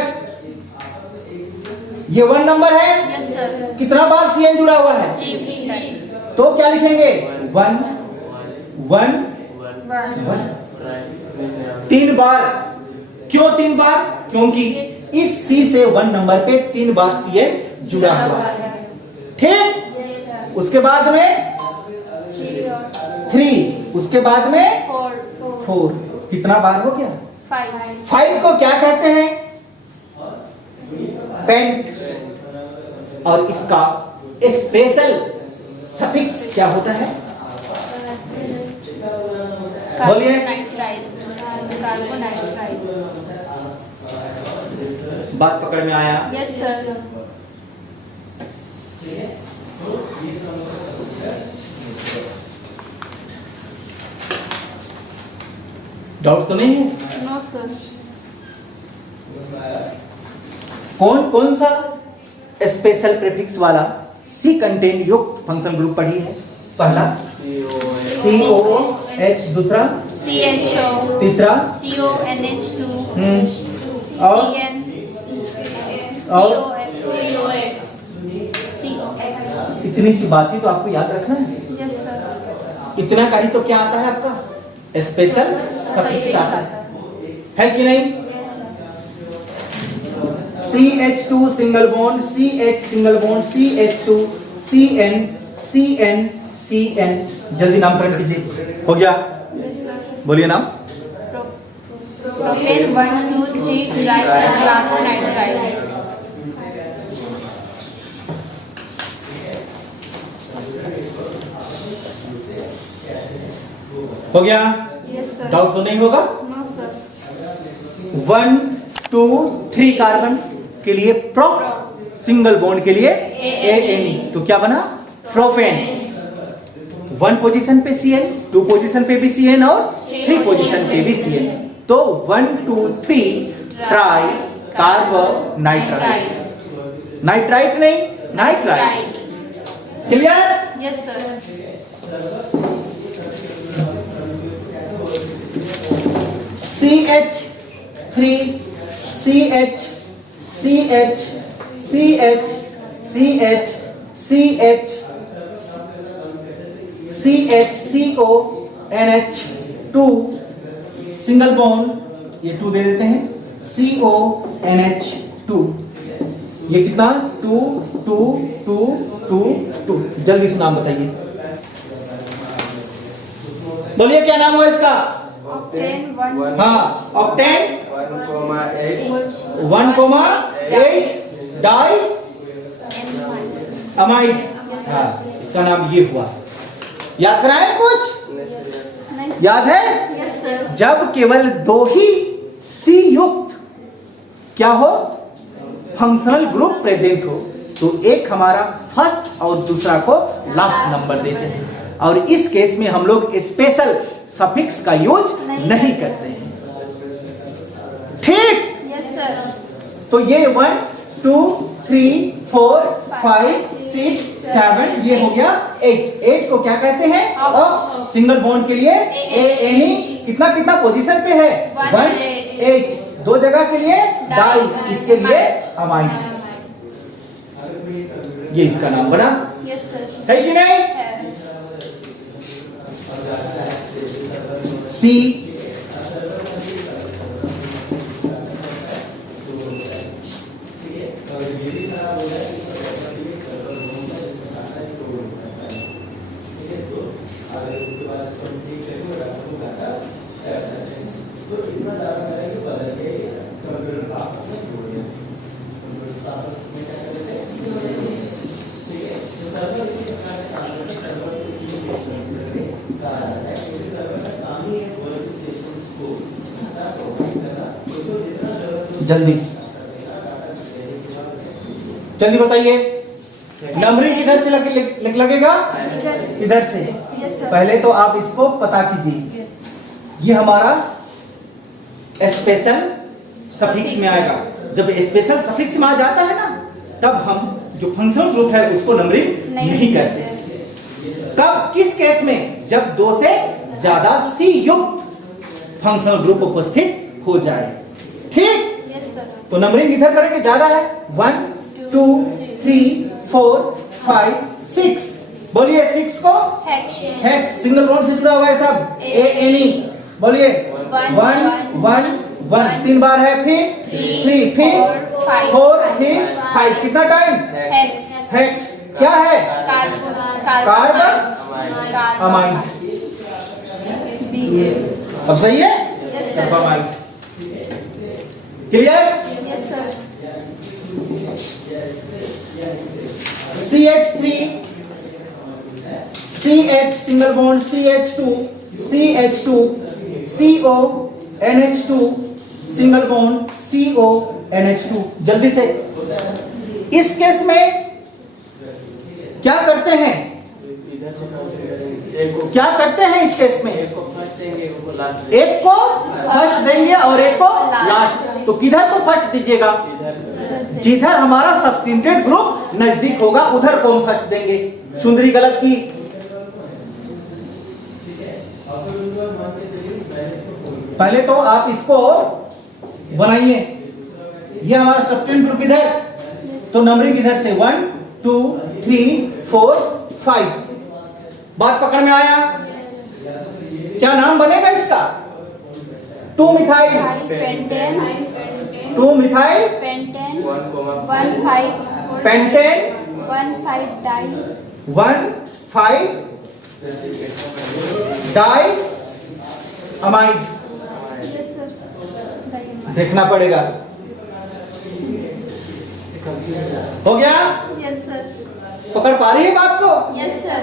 ये 1 नंबर है। Yes sir. कितना बार CN जुड़ा हुआ है? 3 टाइम्स। तो क्या लिखेंगे? 1 1 1 3 बार। क्यों 3 बार? क्योंकि इस C से 1 नंबर पे 3 बार CN जुड़ा हुआ है। ठीक। उसके बाद में 3, उसके बाद में 4 4 कितना बार हो गया? 5 5 को क्या कहते हैं? पेंट। और इसका स्पेशल सफिक्स क्या होता है? बोलिए। कार्बोनाइट्राइड। बात पकड़ में आया? Yes sir. डाउट तो नहीं है? No sir. कौन कौन सा स्पेशल प्रीफिक्स वाला सी कंटेन युक्त फंक्शन ग्रुप पढ़ी है? पहला COH, दूसरा CHO, तीसरा CONH2, और COX। इतनी सी बात ही तो आपको याद रखना है। Yes sir. इतना का ही तो क्या आता है आपका? स्पेशल सफिक्स आता है कि नहीं? CH2 single bond, CH single bond, CH2, CN, CN, CN। जल्दी नामकरण कीजिए। हो गया? बोलिए नाम। प्रोपेन 1 2 3 कार्बोनाइट्राइड। हो गया? Yes sir. डाउट तो नहीं होगा? No sir. 1 2 3 कार्बन के लिए प्रोप, सिंगल बॉन्ड के लिए ANE, तो क्या बना? प्रोपेन। 1 पोजीशन पे Cn, 2 पोजीशन पे भी Cn और 3 पोजीशन पे भी Cn, तो 1 2 3 ट्राई कार्बोनाइट्राइड। नाइट्राइट नहीं, nitrite. Clear? Yes sir. CH3 CH CH CH CH CH CHCO NH2 single bond, ये 2 दे देते हैं, CO NH2। ये कितना? 2 2 2 2 2। जल्दी से नाम बताइए। बोलिए क्या नाम हुआ इसका? ऑक्टेन 1। हाँ, ऑक्टेन 1,8 1,8 डाई अमाइड। हाँ, इसका नाम ये हुआ। याद कराएं कुछ? याद है? Yes sir. जब केवल 2 ही सी युक्त क्या हो? फंक्शनल ग्रुप प्रेजेंट हो, तो एक हमारा फर्स्ट और दूसरा को लास्ट नंबर देते हैं, और इस केस में हम लोग स्पेशल सफिक्स का यूज नहीं करते हैं। ठीक? Yes sir. तो ये 1 2 3 4 5 6 7 ये हो गया 8 को क्या कहते हैं? और सिंगल बॉन्ड के लिए ANE कितना कितना पोजीशन पे है? 1 8। 2 जगह के लिए डाई, इसके लिए अमाइन। ये इसका नाम बना। Yes sir. है कि नहीं? C जल्दी जल्दी बताइए। नंबरिंग किधर से लगेगा? इधर से। पहले तो आप इसको पता कीजिए, ये हमारा स्पेशल सफिक्स में आएगा। जब स्पेशल सफिक्स में आ जाता है ना, तब हम जो फंक्शनल ग्रुप है उसको नंबरिंग नहीं करते। कब, किस केस में? जब 2 से ज्यादा सी युक्त फंक्शनल ग्रुप उपस्थित हो जाए। ठीक? तो नंबरिंग इधर करेंगे, ज्यादा है। 1 2 3 4 5 6। बोलिए 6 को हेक्स, सिंगल बॉन्ड से जुड़ा हुआ है सब, ANE। बोलिए 1 1 1 3 बार है, फिर 3 फिर 4 फिर 5। कितना टाइम? हेक्स क्या है? Carbon amine. अब सही है? Yes, sir. Sulphamide. Clear? Yes, sir. CH3 CH single bond CH2 CH2 CO NH2 single bond CO NH2। जल्दी से इस केस में क्या करते हैं? इधर से काउंटिंग करेंगे। एक को क्या करते हैं इस केस में? एक को फर्स्ट देंगे, एक को लास्ट एक को फर्स्ट देंगे और एक को लास्ट। तो किधर को फर्स्ट दीजिएगा? इधर जिधर हमारा सब्स्टिट्यूटेड ग्रुप नजदीक होगा उधर को हम फर्स्ट देंगे। सुंदरी गलत की। पहले तो आप इसको बनाइए। ये हमारा सब्स्टिट्यूटेड ग्रुप इधर, तो नंबरिंग इधर से 1 2 3 4 5। बात पकड़ में आया? क्या नाम बनेगा इसका? 2 methyl pentane 2 methyl pentane 1,5 pentane 1,5 di 1,5 diamide. Yes sir देखना पड़ेगा। हो गया? यस सर पकड़ पा रही है बात को? यस सर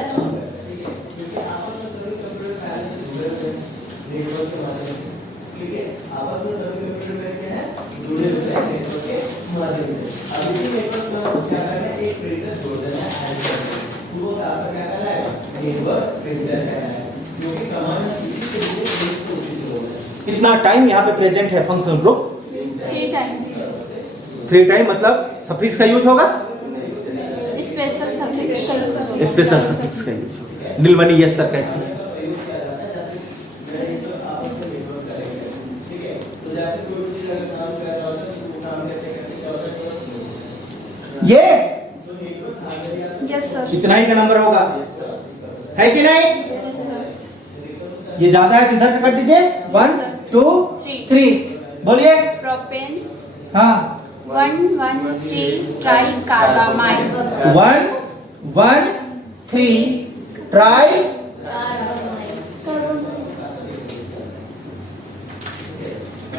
कितना टाइम यहाँ पे प्रेजेंट है फंक्शनल ग्रुप? 3 टाइम 3 टाइम मतलब सफिक्स का यूज होगा? स्पेशल सब्जेक्ट स्पेशल सफिक्स का यूज होगा। नीलमणि यस सर कहती है। ये यस सर इतना ही का नंबर होगा, है कि नहीं? यस सर ये ज्यादा है तो इधर से कर दीजिए। 1 2 3 बोलिए। प्रोपेन हाँ 113 ट्राई कार्बामाइड 1 1 3 ट्राई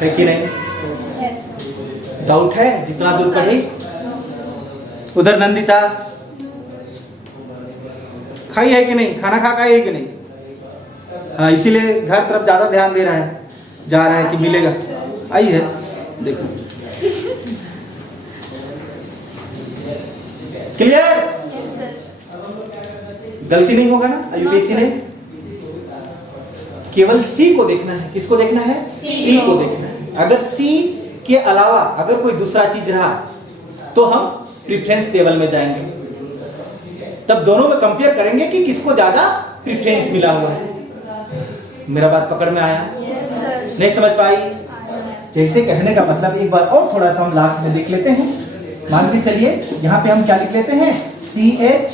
है कि नहीं? यस डाउट है? जितना दूर पढ़ी उधर नंदिता खाई है कि नहीं? खाना खा का है कि नहीं? हाँ इसीलिए घर तरफ ज्यादा ध्यान दे रहा है, जा रहा है कि मिलेगा। आई है देखो। क्लियर? यस सर गलती नहीं होगा ना यूपीएससी ने? केवल सी को देखना है। किसको देखना है? सी को देखना है। अगर सी के अलावा अगर कोई दूसरा चीज रहा तो हम प्रेफरेंस टेबल में जाएंगे, तब दोनों में कंपेयर करेंगे कि किसको ज्यादा प्रेफरेंस मिला हुआ है। मेरा बात पकड़ में आया? यस सर नहीं समझ पाई? जैसे कहने का मतलब एक बार और थोड़ा सा हम लास्ट में देख लेते हैं। मान के चलिए यहाँ पे हम क्या लिख लेते हैं? CH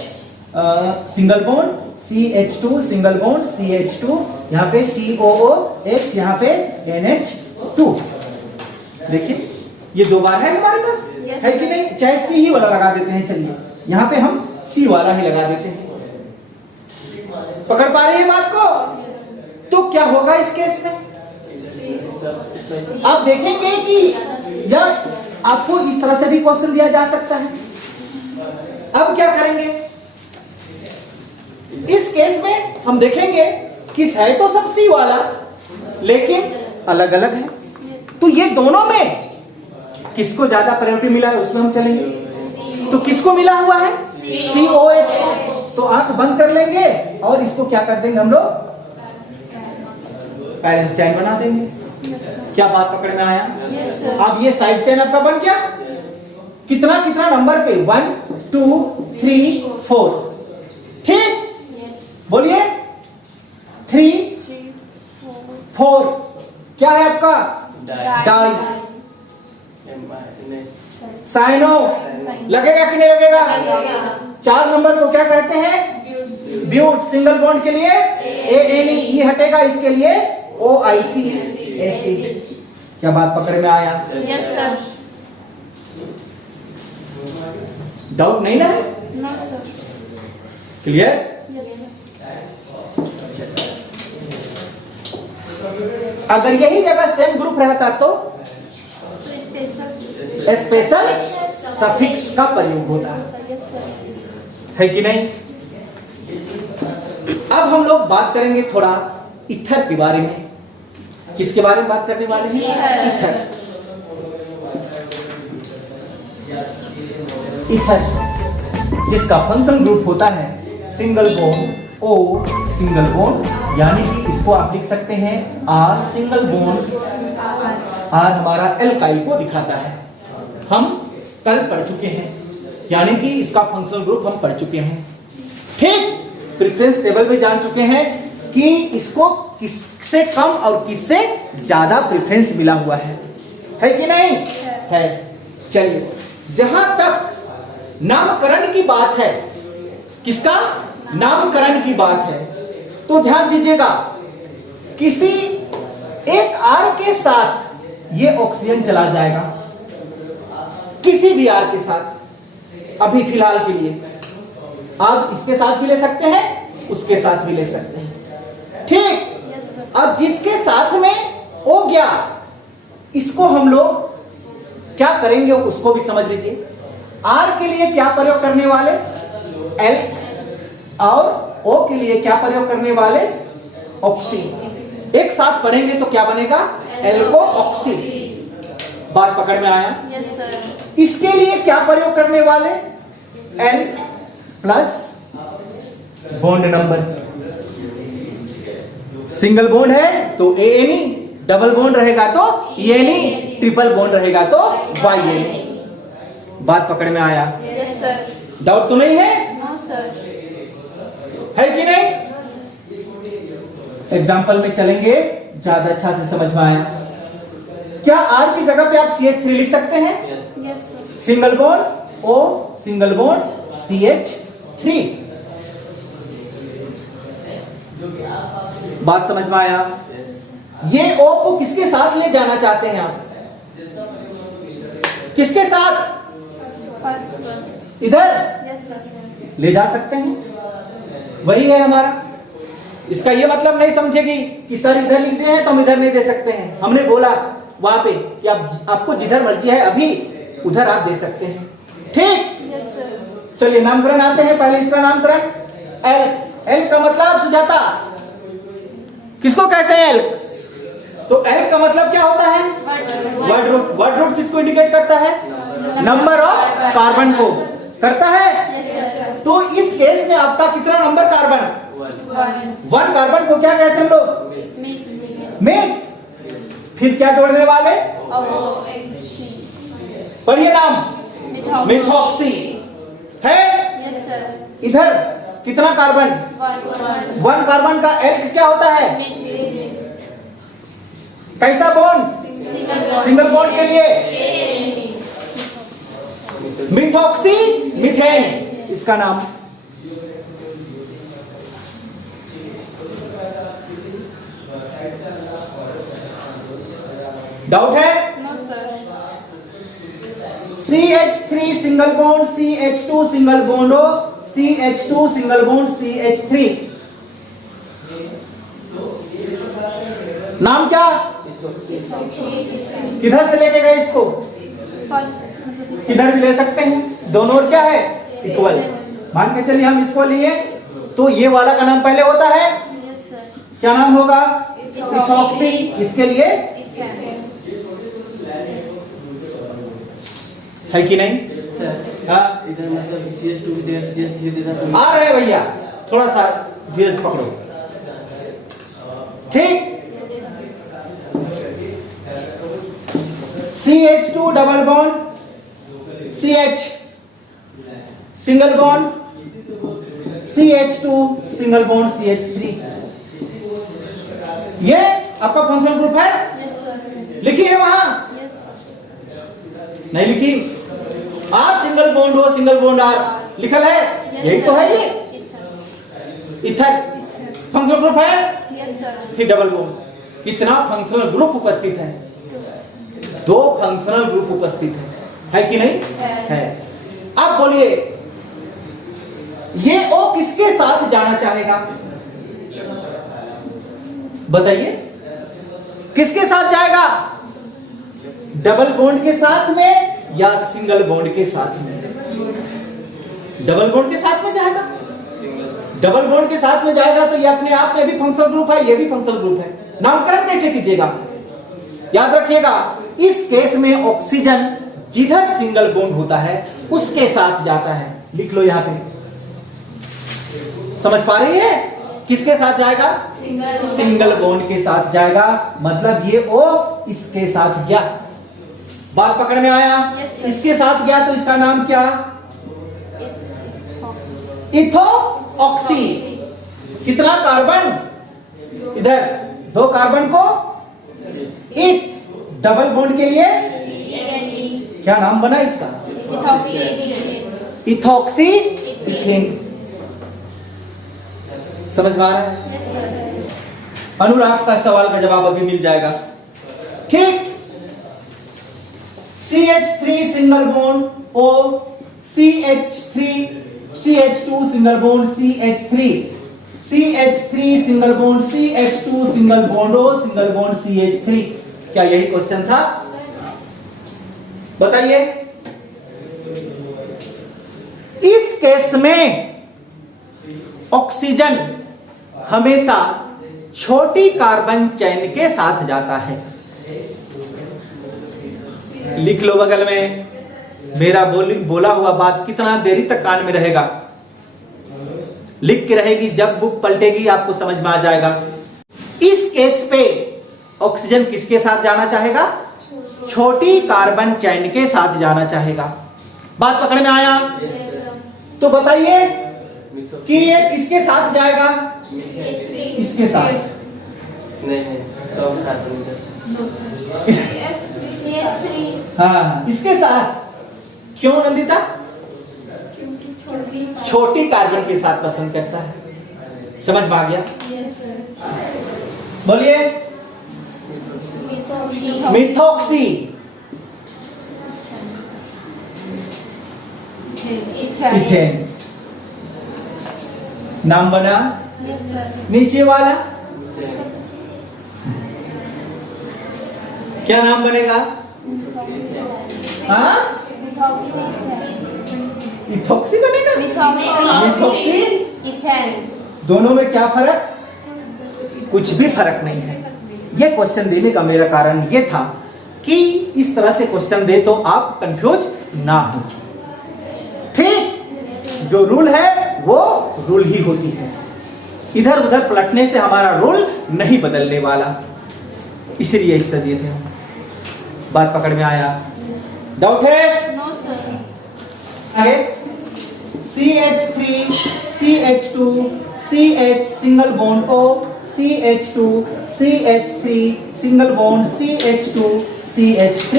single bond CH2 single bond CH2, यहाँ पे COOH, यहाँ पे NH2। देखिए ये 2 बार है हमारे पास, Yes, है कि नहीं? चाहे C ही वाला लगा देते हैं। चलिए यहाँ पे हम C वाला ही लगा देते हैं। पकड़ पा रही है बात को? तो क्या होगा इस केस में? आप देखेंगे कि या आपको इस तरह से भी क्वेश्चन दिया जा सकता है। अब क्या करेंगे इस केस में? हम देखेंगे कि है तो सब सी वाला लेकिन अलग अलग है, तो ये दोनों में किसको ज्यादा प्रायोरिटी मिला है उसमें हम चलेंगे। तो किसको मिला हुआ है? COH। तो आंख बंद कर लेंगे और इसको क्या कर देंगे हम लोग? पैरेंट्स चैन बना देंगे। क्या बात पकड़ में आया? यस सर अब ये साइड चेन आपका बन गया। कितना कितना नंबर पे? 1 2 3 4। ठीक, बोलिए 3 4 क्या है आपका? डाई। साइनो लगेगा कि नहीं लगेगा? 4 नंबर को क्या कहते हैं? ब्यूट। सिंगल बॉन्ड के लिए ANE E हटेगा, इसके लिए OIC एसिड। क्या बात पकड़ में आया? यस सर डाउट नहीं ना है? No sir clear? Yes sir अगर यही जगह सेम ग्रुप रहता तो स्पेशल सफिक्स का प्रयोग होता है कि नहीं। अब हम लोग बात करेंगे थोड़ा इथर के बारे में। किसके बारे में बात करने वाले हैं? इथर। इथर जिसका फंक्शनल ग्रुप होता है single bond O single bond, यानी कि इसको आप लिख सकते हैं R सिंगल बॉन्ड। R हमारा एल्काइल को दिखाता है, हम कल पढ़ चुके हैं, यानी कि इसका फंक्शनल ग्रुप हम पढ़ चुके हैं। ठीक, प्रेफरेंस टेबल में जान चुके हैं कि इसको किससे कम और किससे ज्यादा प्रेफरेंस मिला हुआ है कि नहीं है। चलिए, जहां तक नामकरण की बात है, किसका नामकरण की बात है, तो ध्यान दीजिएगा, किसी एक R के साथ ये ऑक्सीजन चला जाएगा, किसी भी R के साथ। अभी फिलहाल के लिए आप इसके साथ भी ले सकते हैं, उसके साथ भी ले सकते हैं। ठीक, अब जिसके साथ में O गया, इसको हम लोग क्या करेंगे उसको भी समझ लीजिए। R के लिए क्या प्रयोग करने वाले? एल्क, और O के लिए क्या प्रयोग करने वाले? ऑक्सी। एक साथ पढ़ेंगे तो क्या बनेगा? एल्को ऑक्सी। बात पकड़ में आया? Yes sir. इसके लिए क्या प्रयोग करने वाले? L plus bond number. Single bond है तो ANE, डबल बॉन्ड रहेगा तो ENE, ट्रिपल बॉन्ड रहेगा तो YNE। बात पकड़ में आया? Yes sir. डाउट तो नहीं है? No sir. है कि नहीं? एग्जाम्पल में चलेंगे, ज्यादा अच्छा से समझ में आया। क्या R की जगह पे आप CH3 लिख सकते हैं? Yes sir. Single bond O, single bond CH3। बात समझ में आया? ये O को किसके साथ ले जाना चाहते हैं आप? किसके साथ? First one. इधर यस सर। ले जा सकते हैं, वही है हमारा। इसका ये मतलब नहीं समझेगी कि सर इधर लिख दे हैं तो हम इधर नहीं दे सकते हैं। हमने बोला वहां पे कि आपको जिधर मर्जी है अभी उधर आप दे सकते हैं। ठीक, यस सर। चलिए नामकरण आते हैं। पहले इसका नामकरण एल्क। एल्क का मतलब सुजाता किसको कहते हैं? एल्क। तो एल्क का मतलब क्या होता है? Word root. वर्ड रूट किसको इंडिकेट करता है? नंबर ऑफ कार्बन को करता है। Yes sir. तो इस केस में आपका कितना नंबर कार्बन? वन कार्बन को क्या कहते हैं हम लोग? मेथ। फिर क्या जोड़ने वाले? पढ़िए नाम, मिथॉक्सी है। Yes sir. इधर कितना कार्बन? वन कार्बन का एल्क क्या होता है? कैसा बॉन्ड? सिंगल बॉन्ड के लिए मिथॉक्सी मीथेन इसका नाम। डाउट है? No sir. CH3 single bond CH2 single bond O, CH2 single bond CH3। नाम क्या? किधर से लेके गए इसको? फर्स्ट। किधर भी ले सकते हैं, दोनों और क्या है? इक्वल। मान के चलिए हम इसको लिए तो ये वाला का नाम पहले होता है, यस सर। क्या नाम होगा? इथॉक्सी। इसके लिए है कि नहीं? सर हाँ, इधर मतलब CH2 की जगह CH3 देना तो आ रहे भैया, थोड़ा सा धीरे पकड़ो। ठीक, CH2 double bond CH single bond CH2 single bond CH3। ये आपका फंक्शनल ग्रुप है। Yes sir. लिखी है वहां? Yes sir. नहीं लिखी? R single bond O single bond R लिखल है, यही तो है। ये इथर फंक्शनल ग्रुप है। Yes sir. फिर डबल बॉन्ड। कितना फंक्शनल ग्रुप उपस्थित है? 2 फंक्शनल ग्रुप उपस्थित है कि नहीं? है। अब बोलिए ये O किसके साथ जाना चाहेगा? बताइए। किसके साथ जाएगा? डबल बॉन्ड के साथ में या सिंगल बॉन्ड के साथ में? डबल बॉन्ड के साथ में जाएगा। डबल बॉन्ड के साथ में जाएगा तो ये अपने आप में भी फंक्शनल ग्रुप है, ये भी फंक्शनल ग्रुप है। नामकरण कैसे कीजिएगा? याद रखिएगा, इस केस में ऑक्सीजन जिधर सिंगल बॉन्ड होता है उसके साथ जाता है। लिख लो यहां पे। समझ पा रही है? किसके साथ जाएगा? सिंगल बॉन्ड के साथ जाएगा। मतलब ये O इसके साथ गया। बात पकड़ में आया? Yes, sir. इसके साथ गया तो इसका नाम क्या? इथो ऑक्सी। कितना कार्बन? इधर 2 कार्बन को इथ। डबल बॉन्ड के लिए क्या नाम बना इसका? Ethoxy ethane. समझ में आ रहा है? अनुराग का सवाल का जवाब अभी मिल जाएगा। ठीक। CH3 single bond O, CH3 CH2 single bond CH3, CH3 single bond CH2 single bond O single bond CH3। क्या यही क्वेश्चन था? बताइए। इस केस में ऑक्सीजन हमेशा छोटी कार्बन चेन के साथ जाता है। लिख लो बगल में। मेरा बोला हुआ बात कितना देरी तक कान में रहेगा? लिख के रहेगी, जब बुक पलटेगी आपको समझ में आ जाएगा। इस केस पे ऑक्सीजन किसके साथ जाना चाहेगा? छोटी कार्बन चेन के साथ जाना चाहेगा। बात पकड़ में आया? तो बताइए कि ये किसके साथ जाएगा? इसके साथ। नहीं तो हाँ, इसके साथ। क्यों नंदिता? छोटी कार्बन के साथ पसंद करता है। समझ में आ गया? बोलिए। मिथॉक्सी। इथेन। नाम बना। नीचे वाला क्या नाम बनेगा? हाँ, इथॉक्सी बनेगा। मिथॉक्सी। दोनों में क्या फर्क? कुछ भी फर्क नहीं है। यह क्वेश्चन देने का मेरा कारण यह था कि इस तरह से क्वेश्चन दे तो आप कंफ्यूज ना हो। ठीक। जो रूल है वो रूल ही होती है। इधर उधर पलटने से हमारा रूल नहीं बदलने वाला, इसलिए हिस्सा दिए थे हम। बात पकड़ में आया? डाउट है? No sir. आगे CH3 CH2 CH single bond O, CH2 CH3 single bond CH2 CH3।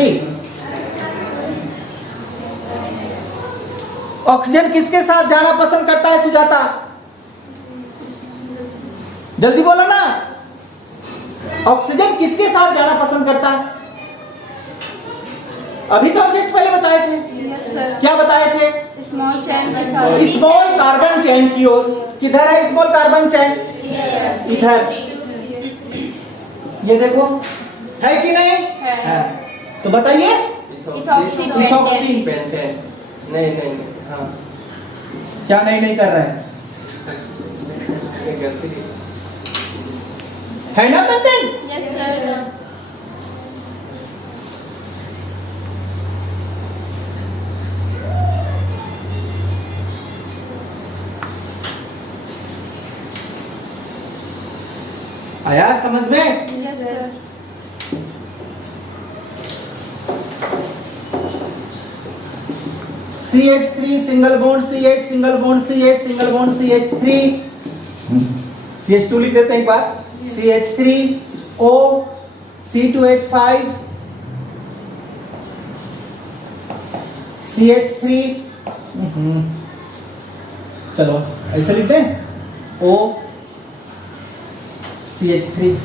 Oxygen किसके साथ जाना पसंद करता है सुजाता? जल्दी बोलो ना। ऑक्सीजन किसके साथ जाना पसंद करता है? अभी तो हम जस्ट पहले बताए थे। क्या बताए थे? स्मॉल कार्बन चेन की ओर। किधर है स्मॉल कार्बन चेन? इधर। ये देखो, है कि नहीं? है। तो बताइए। इथॉक्सी। नहीं हाँ। क्या नहीं कर रहे हैं? है ना पेंटेन? Yes sir. आया समझ में? Yes sir. CH3 single bond CH single bond CH single bond CH3 CH2 लिख देते हैं एक बार। CH3 O C2H5 CH3 चलो ऐसे लिखते हैं O CH3।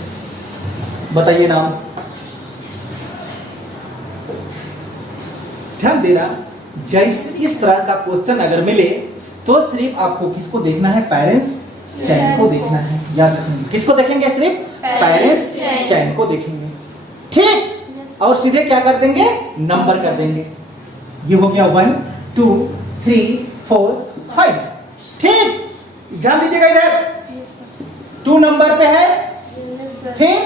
बताइए नाम। ध्यान देना, जैसे इस तरह का क्वेश्चन अगर मिले तो सिर्फ आपको किसको देखना है? पेरेंट्स चेन को देखना है। याद रखेंगे, किसको देखेंगे? सिर्फ पेरेंट्स चेन को देखेंगे। ठीक, और सीधे क्या कर देंगे, नंबर कर देंगे। ये हो गया 1 2 3 4 5। ठीक, ध्यान दीजिएगा इधर 2 नंबर पे है, फिर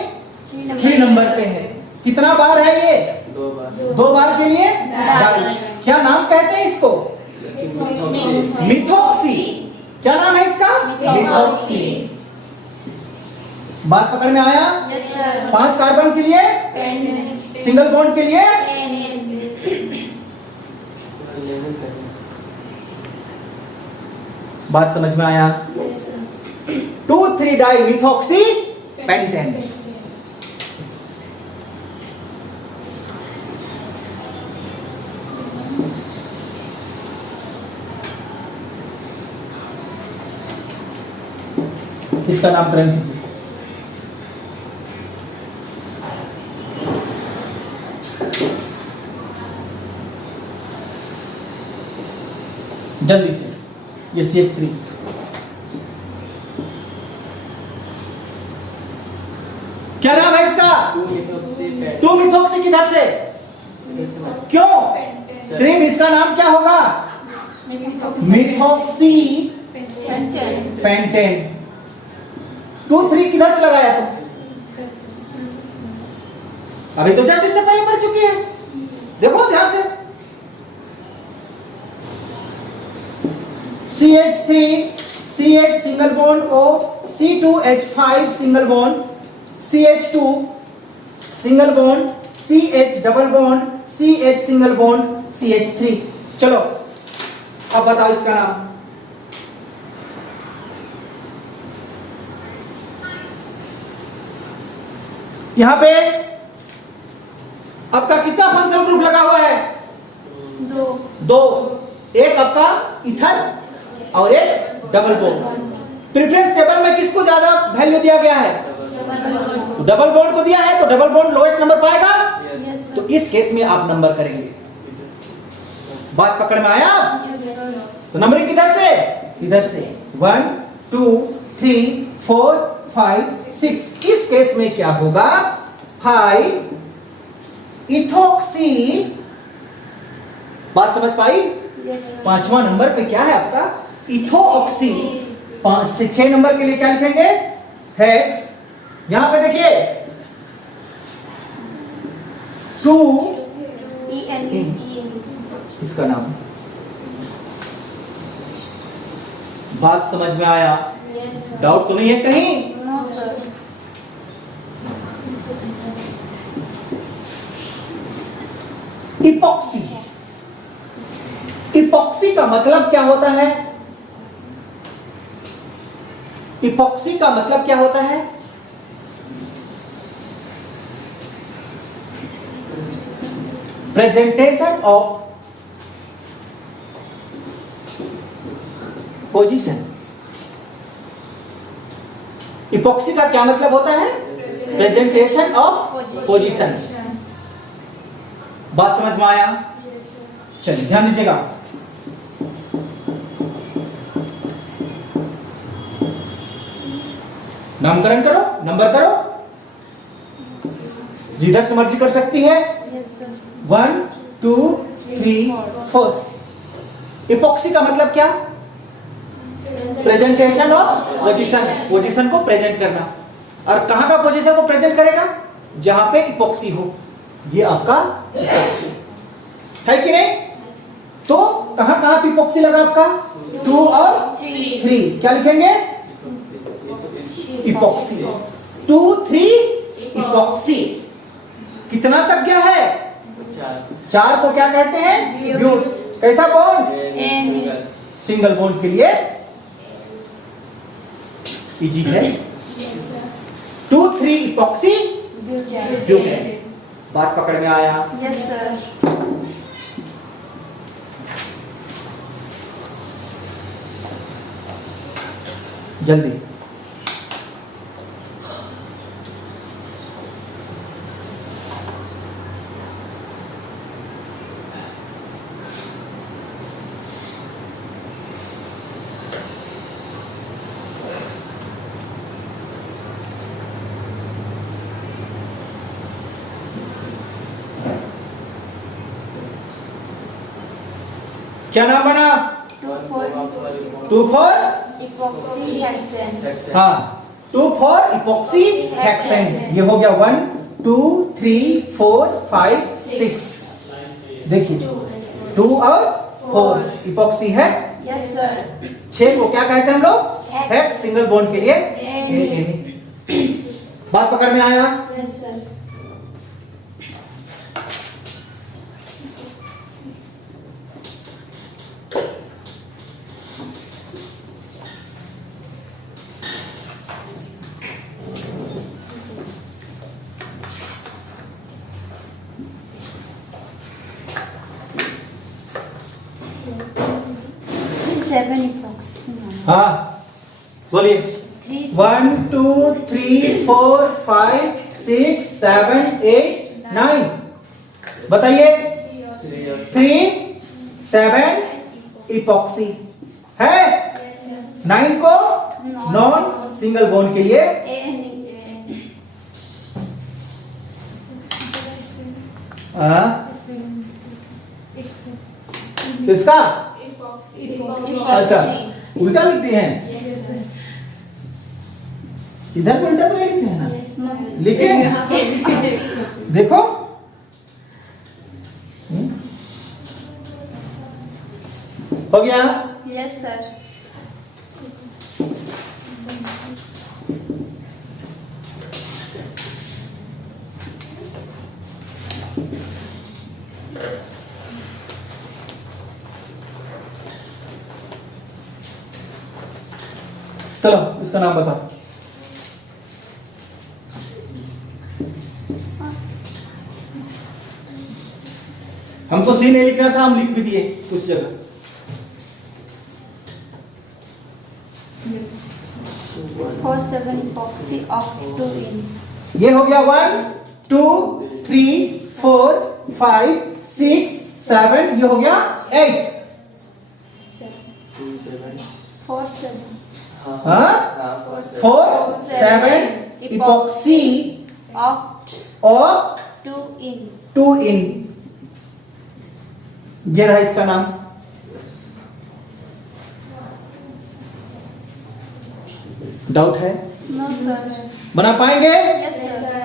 3 नंबर पे है। कितना बार है ये, 2 बार। 2 बार के लिए डाई। क्या नाम कहते हैं इसको, मिथॉक्सी। क्या नाम है इसका, मिथॉक्सी। बात पकड़ में आया। 5 कार्बन के लिए, सिंगल बॉन्ड के लिए बात समझ में आया। 2,3 डाई मिथॉक्सी पेंटेन। इसका नामकरण कीजिए। जल्दी से, ये CH3। क्या नाम है इसका, 2 मिथॉक्सी। किधर से, क्यों, सिर्फ इसका नाम क्या होगा, मिथॉक्सी पेंटेन। 2,3 किधर से लगाया तुम, अभी तो जैसे इससे पहले पढ़ चुकी है, देखो ध्यान से। CH3 CH single bond O, C2H5 single bond, CH2 single bond, CH double bond, CH single bond, CH3। चलो अब बताओ इसका नाम। यहां पे आपका कितना फंक्शनल ग्रुप लगा हुआ है, 2। एक आपका इथर और एक डबल बॉन्ड। प्रेफरेंस टेबल में किसको ज्यादा वैल्यू दिया गया है, तो डबल बॉन्ड को दिया है, तो डबल बॉन्ड लोएस्ट नंबर पाएगा। तो इस केस में आप नंबर करेंगे। बात पकड़ में आया। तो नंबरिंग किधर से, इधर से 1 2 3 4 5 6। इस केस में क्या होगा, हाई इथॉक्सी। बात समझ पाई। 5वां नंबर पे क्या है आपका, इथोऑक्सी। 5 से 6 नंबर के लिए क्या लिखेंगे, हेक्स। यहां पे देखिए 2 इसका नाम। बात समझ में आया, डाउट तो नहीं है कहीं। इपॉक्सी। इपॉक्सी का मतलब क्या होता है, इपॉक्सी का मतलब क्या होता है, प्रेजेंटेशन ऑफ पोजीशन। इपॉक्सी का क्या मतलब होता है, प्रेजेंटेशन ऑफ पोजीशन। बात समझ में आया। चलिए ध्यान दीजिएगा। नामकरण करो, नंबर करो, जिधर से मर्जी कर सकती है। 1 2 3 4। इपॉक्सी का मतलब क्या, प्रेजेंटेशन ऑफ पोजीशन। पोजीशन को प्रेजेंट करना। और कहां का पोजीशन को प्रेजेंट करेगा, जहां पे इपॉक्सी हो। ये आपका इपॉक्सी है कि नहीं। तो कहां कहां पे इपॉक्सी लगा आपका, 2 और 3। क्या लिखेंगे, इपॉक्सी। 2 3 इपॉक्सी। कितना तक गया है, 4 को क्या कहते हैं, ब्यूट। कैसा बॉन्ड, सिंगल बॉन्ड के लिए इजी है। 2 3 इपॉक्सी ब्यूटेन। बात पकड़ में आया। Yes sir. जल्दी। क्या नाम बना? 2 for epoxy hexane. हाँ 2 for epoxy hexane. ये हो गया 1 2 3 4 5 6. देखिए 2 और 4 इपॉक्सी है. Yes sir. 6 को क्या कहते हैं हम लोग? हेक्स. सिंगल बॉन्ड के लिए Ane. बात पकड़ में आया? Yes sir. Seven epoxy. हाँ बोलिए. 1 2 3 4 5 6 7 8 9. बताइए. 3 7 इपॉक्सी है. 9 को नॉन सिंगल बॉन्ड के लिए. हाँ किसका? अच्छा उल्टा लिखते हैं. इधर उल्टा तो नहीं लिखते हैं ना. लिखे देखो. हो गया. Yes sir. चलो इसका नाम बताओ. हमको सी नहीं लिखना था, हम लिख भी दिए कुछ जगह. 4 7 epoxy of 2 in. ये हो गया 1 2 3 4 5 6 7. ये हो गया 8. 4 7. हाँ 4 7 इपॉक्सी Of और 2 in. 2 in. ये रहा इसका नाम. डाउट है? No sir. बना पाएंगे? Yes sir.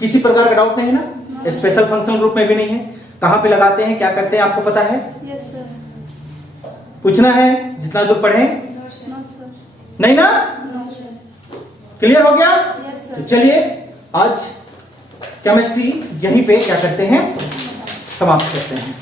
किसी प्रकार का डाउट नहीं है ना? स्पेशल फंक्शनल ग्रुप में भी नहीं है. कहां पे लगाते हैं, क्या करते हैं, आपको पता है? Yes sir. पूछना है जितना दूर पढ़े. No sir. नहीं ना? No sir. क्लियर हो गया? Yes तो sir. चलिए आज केमिस्ट्री यहीं पे क्या करते हैं, समाप्त करते हैं.